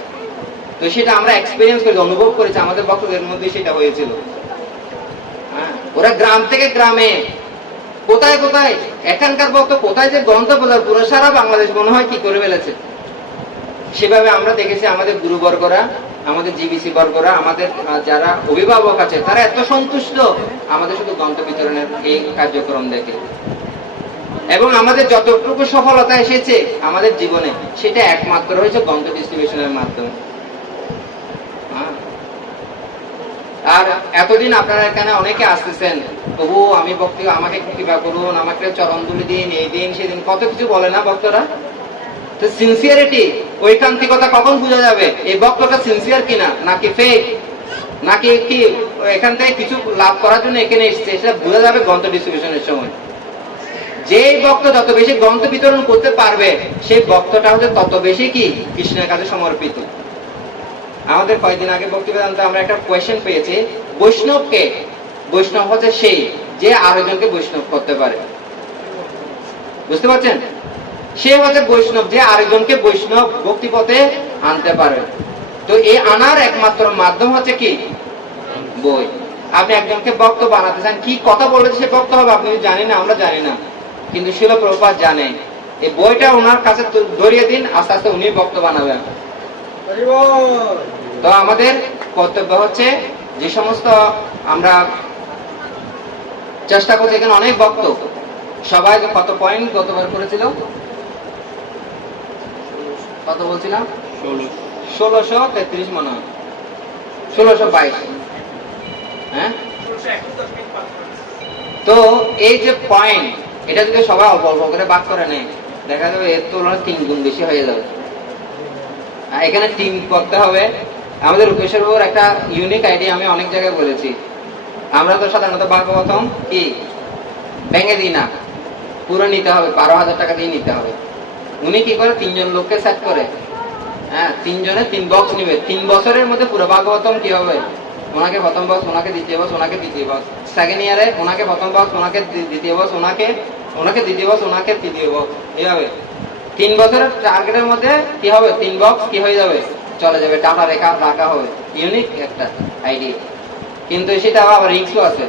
তো সেটা আমরা এক্সপেরিয়েন্স করেছি, অনুভব করেছি, আমাদের ভক্তদের মধ্যে সেটা হয়েছিল। ওরা গ্রাম থেকে গ্রামে, কোথায় কোথায়, এখানকার ভক্ত কোথায় যে গ্রন্থ প্রচার, পুরো সারা বাংলাদেশ মনে হয় কি করে ফেলেছে। সেভাবে আমরা দেখেছি আমাদের গুরুবর্গরা, আমাদের জিবিসি বর্গরা, আমাদের যারা অভিভাবক আছে, তারা এত সন্তুষ্ট আমাদের শুধু গ্রন্থ বিতরণের এই কার্যক্রম দেখে। এবং আমাদের যতটুকু সফলতা এসেছে আমাদের জীবনে, সেটা একমাত্র হয়েছে গ্রন্থ ডিস্ট্রিবিউশনের মাধ্যমে। আর এতদিন আপনারা এখানে অনেকে আসতেছেন, তবু আমি ভক্তি, আমাকে কৃপা করুন, আমাকে চরণধুলি দিন, এই দিন সেদিন, কত কিছু বলে না ভক্তরা। তো সিনসিয়ারিটি, ঐকান্তিকতা কখন বোঝা যাবে এই ভক্তটা সিনসিয়ার কিনা, নাকি ফেক, নাকি কি এখান থেকে কিছু লাভ করার জন্য এখানে এসেছে, সেটা বোঝা যাবে গ্রন্থ ডিস্ট্রিবিউশনের সময়। যে ভক্ত যত বেশি গ্রন্থ বিতরণ করতে পারবে, সেই ভক্তটা হচ্ছে তত বেশি কি কৃষ্ণের কাছে সমর্পিত। আমাদের কয়েকদিন আগে ভক্তি বেদান্তে আমরা একটা কোয়েশ্চেন পেয়েছি, বৈষ্ণবকে, বৈষ্ণব হচ্ছে সেই যে আরেকজনকে বৈষ্ণব করতে পারে। বুঝতে পারছেন? সে হচ্ছে বৈষ্ণব যে আরেকজনকে বৈষ্ণব ভক্তি পথে আনতে পারে। তো এই আনার একমাত্র মাধ্যম হচ্ছে কি, বই। আপনি একজনকে ভক্ত বানাতে চান, কি কথা বললে সে ভক্ত হবে আপনি জানি না, আমরা জানি না, কিন্তু শিল প্রভুপাদ জানে। এই বইটা ওনার কাছে ধরিয়ে দিন, আস্তে আস্তে উনি ভক্ত বানাবেন। তো আমাদের কর্তব্য হচ্ছে, যে সমস্ত আমরা চেষ্টা করছি, এখানে অনেক ভক্ত, সবাই কত পয়েন্ট গতবার করেছিল, কত বলছিলাম, 1633 মনে হয়, 1622। হ্যাঁ, তো এই যে পয়েন্ট, এটা যদি সবাই অল্প অল্প করে ভাগ করে নেয়, দেখা যাবে এর তুলনায় 3 গুণ বেশি হয়ে যাবে। এখানে টিম করতে হবে। আমাদের রূপেশ্বর বাবুর একটা ইউনিক আইডিয়া আমি অনেক জায়গায় বলেছি, আমরা তো সাধারণত ভাগবতম কি ভেঙে দিই না, পুরো নিতে হবে, 12,000 টাকা দিয়ে নিতে হবে। উনি কি করে, 3 জন লোককে সেট করে, হ্যাঁ, 3 জনে 3 বক্স নিবে, 3 বছরের মধ্যে পুরো ভাগবতম কি হবে, ওনাকে প্রথম বক্স, ওনাকে দ্বিতীয় বক্স, ওনাকে তৃতীয় বক্স, সেকেন্ড ইয়ারে ওনাকে প্রথম বক্স, ওনাকে দ্বিতীয় বক্স, ওনাকে দ্বিতীয় বক্স, ওনাকে তৃতীয় বক্স, এইভাবে 3 বছরের টার্গেটের মধ্যে কি হবে, 3 বক্স কি হয়ে যাবে, চলে যাবে, টাটা রেখা রাখা হবে। ইউনিক একটা আইডিয়া, কিন্তু সেটা আবার রিস্কও আছে।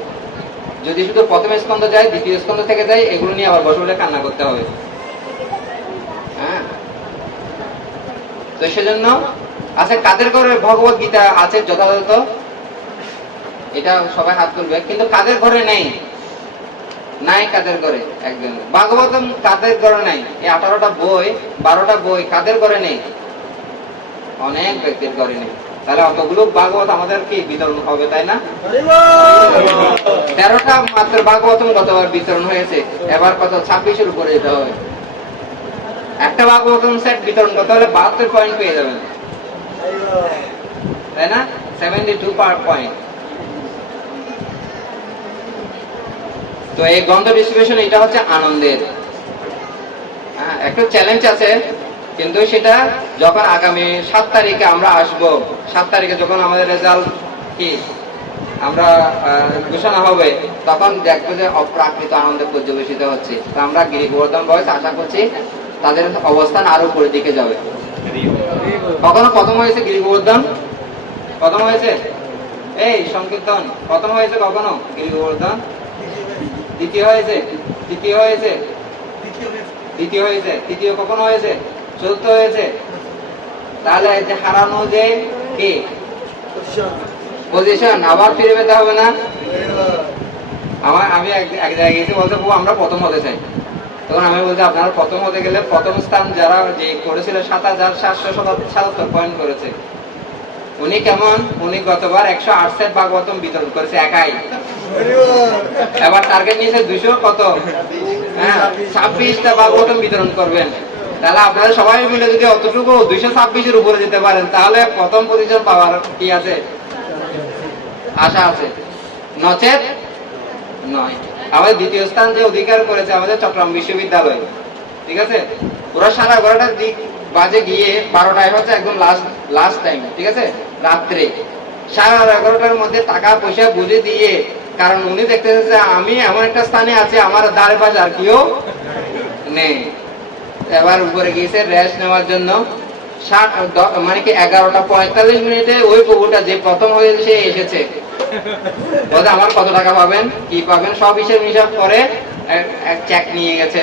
যদি শুধু প্রথম স্কন্ধ যায়, দ্বিতীয় স্কন্ধ থেকে যায়, এগুলো নিয়ে আবার বসে বসে কান্না করতে হবে। হ্যাঁ, তো সেজন্য আছে কাদের ঘরে ভগবত গীতা আছে যথাযথ, এটা সবাই হাত তুলবে, কিন্তু কাদের ঘরে নেই, নাই কাদের ঘরে একজন ভাগবতম, কাদের ঘরে নাই, এই 18টা বই 12টা বই কাদের ঘরে নেই, অনেক ব্যক্তির ঘরে নেই। তাহলে অতগুলো ভাগবত আমাদের কি বিতরণ হবে, তাই না? 13টা মাত্র ভাগবতম গতবার বিতরণ হয়েছে, এবার কত 26-এর উপরে যেতে হবে। একটা ভাগবতম সেট বিতরণ করতে হলে 72 পয়েন্ট পেয়ে যাবেন। তাই না? 72 পয়েন্ট। তো এই গন্ধ ডিস্ট্রিবিউশন এটা হচ্ছে আনন্দের। একটা চ্যালেঞ্জ আছে, কিন্তু সেটা যখন আগামী 7 তারিখে আমরা আসব, 7 তারিখে যখন আমাদের রেজাল্ট কি আমরা ঘোষণা হবে, তখন দেখবো যে অপ্রাকৃত আনন্দে পর্যবেসিত হচ্ছে। তো আমরা গিরি গোবর্ধন বয়স আশা করছি তাদের অবস্থান আরো উপরের দিকে যাবে। কখনো প্রথম হয়েছে গিরি গোবর্ধন? প্রথম হয়েছে? এই সংকীর্তন প্রথম হয়েছে কখনো গিরি গোবর্ধন? দ্বিতীয় হয়েছে? তৃতীয় হয়েছে? দ্বিতীয় হয়েছে? তৃতীয় কখনো হয়েছে? চতুর্থ হয়েছে? তাহলে যে হারানো যে কি পজিশন আবার ফিরে পেতে হবে না? আমি এক জায়গায় গেছি, বলতে আমরা প্রথম হতে চাই। তখন আমি বলছি আপনারা প্রথম হতে গেলে প্রথম স্থান যারা যে করেছিল ৭,৭৭৭ পয়েন্ট করেছে, উনি কেমন? উনি গতবার 108 সেট ভাগবতম বিতরণ করেছে একাই। এবার টার্গেট নিয়েছে 200 কত? 26টা ভাগবতম বিতরণ করবেন। তাহলে আপনারা সবাই মিলে যদি অতটুকু 226-এর উপরে যেতে পারেন, তাহলে প্রথম পজিশন পাওয়ার কি আছে? আশা আছে। নচেত নয়। আমাদের দ্বিতীয় স্থান যে অধিকার করেছে আমাদের চট্টগ্রাম বিশ্ববিদ্যালয়, ঠিক আছে? ওরা 11:30 দিক বাজে গিয়ে 12টায় হচ্ছে একদম লাস্ট টাইম, ঠিক আছে? রাত্রে 11:30টার মধ্যে টাকা পয়সা বুঝে দিয়ে, কারণ উনি দেখতেছে যে আমি এমন একটা স্থানে আছি আমার দ্বারে পাশে আর কেউ নেই। এবার উপরে গিয়েছে রেস্ট নেওয়ার জন্য। মানে কি 11:45 ওই প্রভুটা যে প্রথম হয়েছে এসেছে, বলতে আমার কত টাকা পাবেন, কি পাবেন, সব হিসাব করে এক চেক নিয়ে গেছে।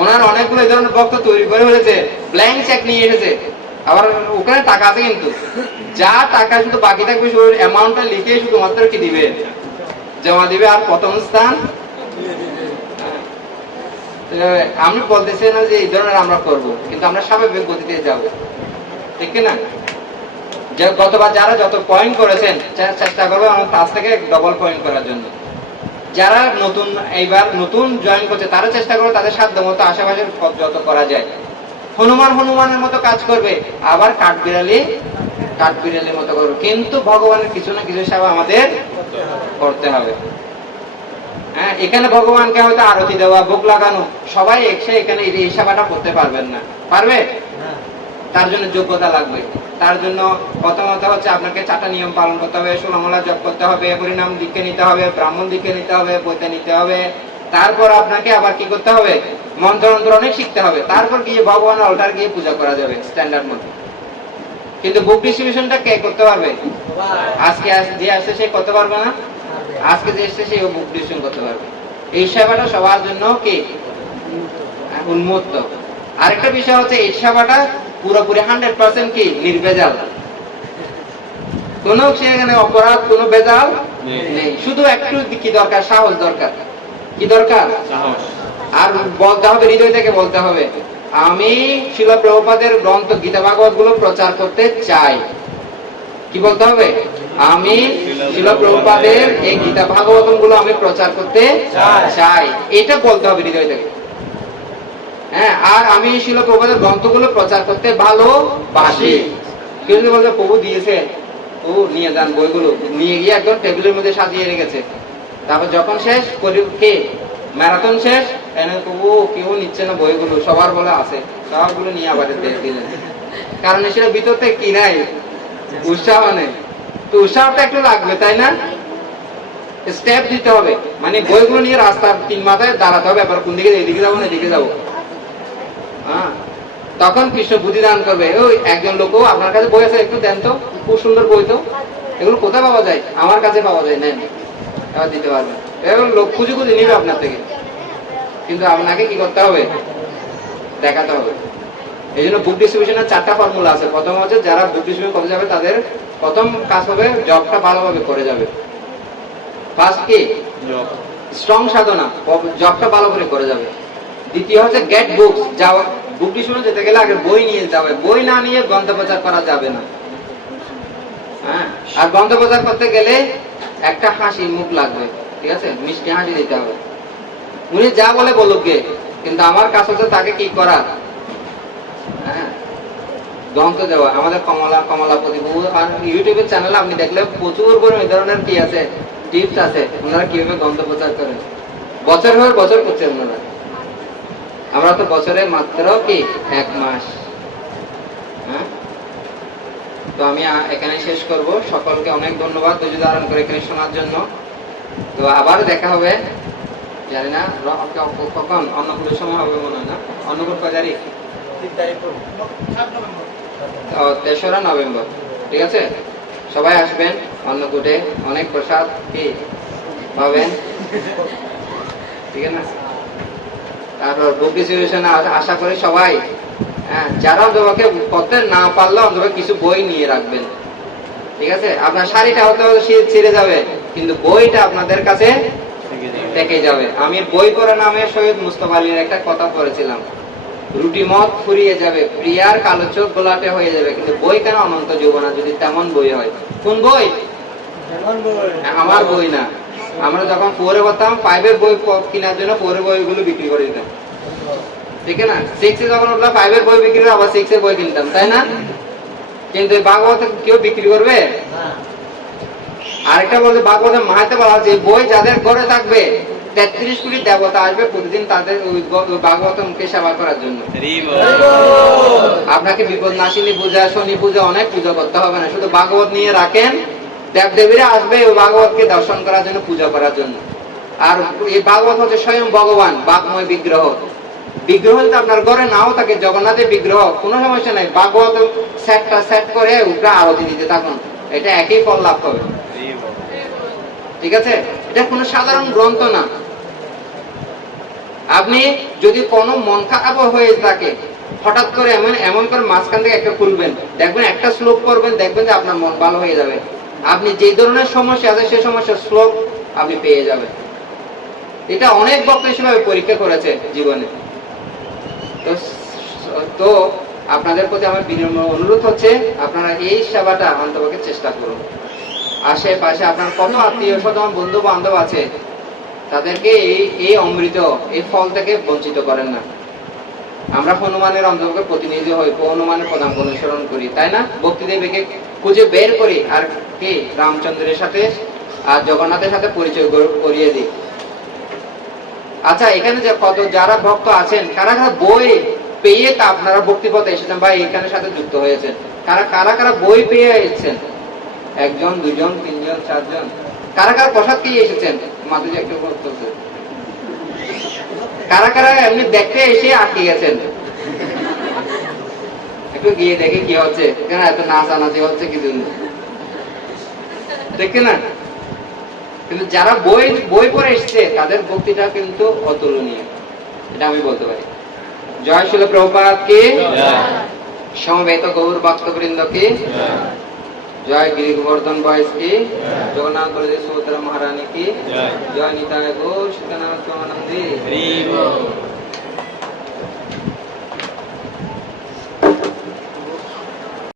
ওনার অনেকগুলো এই ধরনের বক্তব্য তৈরি করে ফেলেছে, ব্ল্যাঙ্ক চেক নিয়ে এসেছে। আবার ওখানে টাকা আছে, কিন্তু যা টাকা শুধু বাকি থাকবে শুধু অ্যামাউন্টটা লিখে শুধুমাত্র কি দিবে, জমা দিবে, আর প্রথম স্থান। আমি বলতেছি না যে এই ধরনের আমরা করবো, কিন্তু আমরা স্বাভাবিক গতিতে যাবো, ঠিক না? গতবার যারা যত পয়েন্ট করেছেন চেষ্টা করবো আমার কাছ থেকে ডবল পয়েন্ট করার জন্য। যারা নতুন এইবার নতুন জয়েন করছে তারা চেষ্টা করবে তাদের সাধ্য মতো আশেপাশের যত করা যায়। হনুমানের মতো কাজ করবে, আবার কাঠবিড়ালির মতো করবে, কিন্তু ভগবানের কিছু না কিছু সেবা আমাদের করতে হবে। হ্যাঁ, এখানে ভগবানকে হয়তো আরতি দেওয়া, ভোগ লাগানো, সবাই এখানে এই সেবাটা করতে পারবেন না। পারবে? তার জন্য যোগ্যতা লাগবে। তার জন্য প্রথমত হচ্ছে আপনাকে 4টা নিয়ম পালন করতে হবে, 16 মালা জপ করতে হবে, হরিনাম দীক্ষা নিতে হবে, ব্রাহ্মণ দীক্ষা নিতে হবে, বৈদ্য নিতে হবে। তারপর আপনাকে আবার কি করতে হবে? মন্ত্র অনেক শিখতে হবে। তারপর গিয়ে ভগবানের অল্টার গিয়ে পূজা করা যাবে স্ট্যান্ডার্ড মতো। কিন্তু বুক ডিস্ট্রিবিউশনটা কে করতে পারবে? আজকে যে আসছে সে করতে পারবে না? আজকে যে এসছে সে বুক ডিস্ট্রিবিউশন করতে পারবে। এই সেবাটা সবার জন্য কি উন্মুক্ত। আরেকটা বিষয় হচ্ছে এই সেবাটা পুরোপুরি 100% কি নির্ভেজাল। কোন সেখানে অপরাধ, কোন ভেজাল নেই। শুধু একটু কি দরকার? সাহস দরকার। কি দরকার? সাহস। আর বলতে হবে, হৃদয় থেকে বলতে হবে, আমি শিল প্রভুপাদের গ্রন্থ গীতা ভাগবত গুলো প্রচার করতে চাই। কি বলতে হবে? আমি শিল প্রভুপাদের এই গীতা ভাগবতম গুলো আমি প্রচার করতে চাই, এটা বলতে হবে হৃদয় থেকে। হ্যাঁ, আর আমি শিল প্রভুপাদের গ্রন্থগুলো প্রচার করতে ভালোবাসি। কেউ যদি বলতে প্রভু দিয়েছে, প্রভু নিয়ে যান বইগুলো, নিয়ে গিয়ে একদম টেবিলের মধ্যে সাজিয়ে রেখেছে। তারপর যখন শেষ কে ম্যারাথন শেষ, প্রভু কেউ নিচ্ছে না বইগুলো, সবার বলে আছে, সবগুলো নিয়ে আবার দিলেন। কারণ সেটা ভিতর থেকে কি নাই? উৎসাহ নেই। তো উৎসাহটা একটু লাগবে, তাই না? স্টেপ দিতে হবে, মানে বইগুলো নিয়ে রাস্তার 3 মাথায় দাঁড়াতে হবে। এবার কোন দিকে? এদিকে যাবো না এদিকে যাবো। হ্যাঁ, তখন কৃষ্ণ বুদ্ধি দান করবে। ওই একজন লোকও আপনার কাছে বই আছে, একটু দেন তো, খুব সুন্দর বই তো, এগুলো কোথায় পাওয়া যায়? আমার কাছে পাওয়া যায়, নেন, এবার দিতে পারবেন। এবার লোক খুঁজে নিবে আপনার থেকে, কিন্তু আপনাকে কি করতে হবে? দেখাতে হবে। এই জন্য বুক ডিস্ট্রিবিউশনের 4টা ফর্মুলা আছে। প্রথম হচ্ছে যারা বুক ডিস্ট্রিবিউশন করতে যাবে তাদের প্রথম কাজ হবে জবটা ভালোভাবে করে যাবে। ফার্স্ট কি? স্ট্রং সাধনা, জবটা ভালো করে যাবে। দ্বিতীয় হচ্ছে গেট বুকস, যাওয়া বুক ডিস্ট্রিবিউশন যেতে গেলে আগে বই নিয়ে যাবে। বই না নিয়ে গ্রন্থ প্রচার করা যাবে না। হ্যাঁ, আর গ্রন্থ প্রচার করতে গেলে একটা হাসি মুখ লাগবে, ঠিক আছে? মিষ্টি হাসি দিতে হবে। উনি যা বলে বলুক গে, কিন্তু আমার কাজ হচ্ছে তাকে কি করা? হ্যাঁ, গ্রন্থ দেওয়া আমাদের কমলাপতি বহু আর ইউটিউবের চ্যানেলে আপনি দেখলে প্রচুর পরিমাণ এই ধরনের কি আছে, টিপস আছে, ওনারা কিভাবে গ্রন্থ প্রচার করেন। বছর হয়ে বছর করছেন ওনারা। আমরা তো বছরে মাত্র কি 1 মাস। হ্যাঁ, তো আমি এখানে শেষ করব। সকলকে অনেক ধন্যবাদ ধৈর্য ধারণ করে এখানে শোনার জন্য। তো আবার দেখা হবে, জানি না কখন, অন্নকূটের সময় হবে মনে হয় না। অন্নকূট কয় তারিখ? 3রা নভেম্বর। ঠিক আছে, সবাই আসবেন অন্নকূটে, অনেক প্রসাদ কি পাবেন। ঠিক আছে না? তারপর বুক ডিস্ট্রিবিউশনে আশা করি সবাই, হ্যাঁ, যারা অন্তত করতে না পারলে অন্তত কিছু বই নিয়ে রাখবেন। ঠিক আছে, আপনার শাড়িটা হতে ছিঁড়ে যাবে, কিন্তু বইটা আপনাদের কাছে থেকে যাবে। আমি বই পড়া নামে শহীদ মুস্তফা আলীর একটা কথা পড়েছিলাম, রুটি মত ফুরিয়ে যাবে, প্রিয়ার কালো চোখ গোলাটে হয়ে যাবে, কিন্তু বই কেন অনন্ত যৌবনা, যদি তেমন বই হয়। কোন বই? আমার বই না। আমরা যখন 4-এ পড়তাম, 5-এর বই কেনার জন্য 4-এর বইগুলো বিক্রি করে দিতাম। ঠিক না? 6-এ যখন উঠলাম 5-এর বই বিক্রি করে আবার 6-এর বই কিনতাম, তাই না? কিন্তু ভাগবত কেউ বিক্রি করবে? আরেকটা বলতে ভাগবতের মাহাত্ম্য বলা হচ্ছে, বই যাদের ঘরে থাকবে 33 কোটি দেবতা আসবে প্রতিদিন তাদের ওই ভাগবত মুখে সেবা করার জন্য। আপনাকে বিপদ নাশিনী পূজা, শনি পূজা অনেক পূজা করতে হবে না, শুধু ভাগবত নিয়ে রাখেন, দেবদেবীরা আসবে ওই ভাগবতকে দর্শন করার জন্য, পূজা করার জন্য। আর এই ভাগবত হচ্ছে স্বয়ং ভগবান, বাকময় বিগ্রহ। বিগ্রহ যদি আপনার ঘরে নাও থাকে, জগন্নাথের বিগ্রহ, কোনো সমস্যা নাই, ভাগবত সেট করে উপরে আরতি দিতে থাকুন, এটা একই ফল লাভ হবে। ঠিক আছে, এটা কোনো সাধারণ গ্রন্থ না। আপনি যদি কোনো মন খারাপ হয়ে থাকে, হঠাৎ করে এমন করে মাঝখান থেকে একটা খুলবেন, দেখবেন একটা শ্লোক পড়বেন, দেখবেন যে আপনার মন ভালো হয়ে যাবে। আপনি যে ধরনের সমস্যা আছে সেই সমস্যার শ্লোক আপনি পেয়ে যাবেন। এটা অনেক ভক্ত হিসেবে পরীক্ষা করেছে জীবনে। তো আপনাদের প্রতি আমার বিনম্র অনুরোধ হচ্ছে, আপনারা এই সেবাটা অন্তপক্ষে চেষ্টা করুন। আশেপাশে আপনার কত আত্মীয় স্বজন, বন্ধু বান্ধব আছে, তাদেরকে এই অমৃত, এই ফল থেকে বঞ্চিত করেন না। আমরা হনুমানের অন্তর্গত প্রতিনিধি হই, হনুমানের পদাঙ্ক অনুসরণ করি, তাই না? ভক্তিদেবীকে খুঁজে বের করি, আর কি রামচন্দ্রের সাথে আর জগন্নাথের সাথে পরিচয় করিয়ে দিই। আচ্ছা, এখানে যে কত যারা ভক্ত আছেন, কারা কারা বই পেয়ে তা আপনারা ভক্তিপথে এসেছেন বা এখানে সাথে যুক্ত হয়েছেন? কারা কারা বই পেয়ে এসেছেন? 1 জন, 2 জন, 3 জন, 4 জন? কারা কারা প্রসাদ খেয়ে এসেছেন? মাঝে একটু কারা কারা এমনি দেখতে এসে আটকে গেছেন? একটু গিয়ে দেখে কি হচ্ছে, কেন এত নাচানাচি হচ্ছে কিছু দেখে না? কিন্তু যারা বই পড়ে এসছে, তাদের ভক্তিটা কিন্তু অতুলনীয়, এটা আমি বলতে পারি। জয় শিল প্রভুপাদ কি, সমবেত গৌর ভক্তবৃন্দ কি, জয় গিরি গোবর্ধন বয়স কি, জগন্নাথ বলদেব সুভদ্রা মহারানী কি, জয় নিতাই গৌর সীতানাথ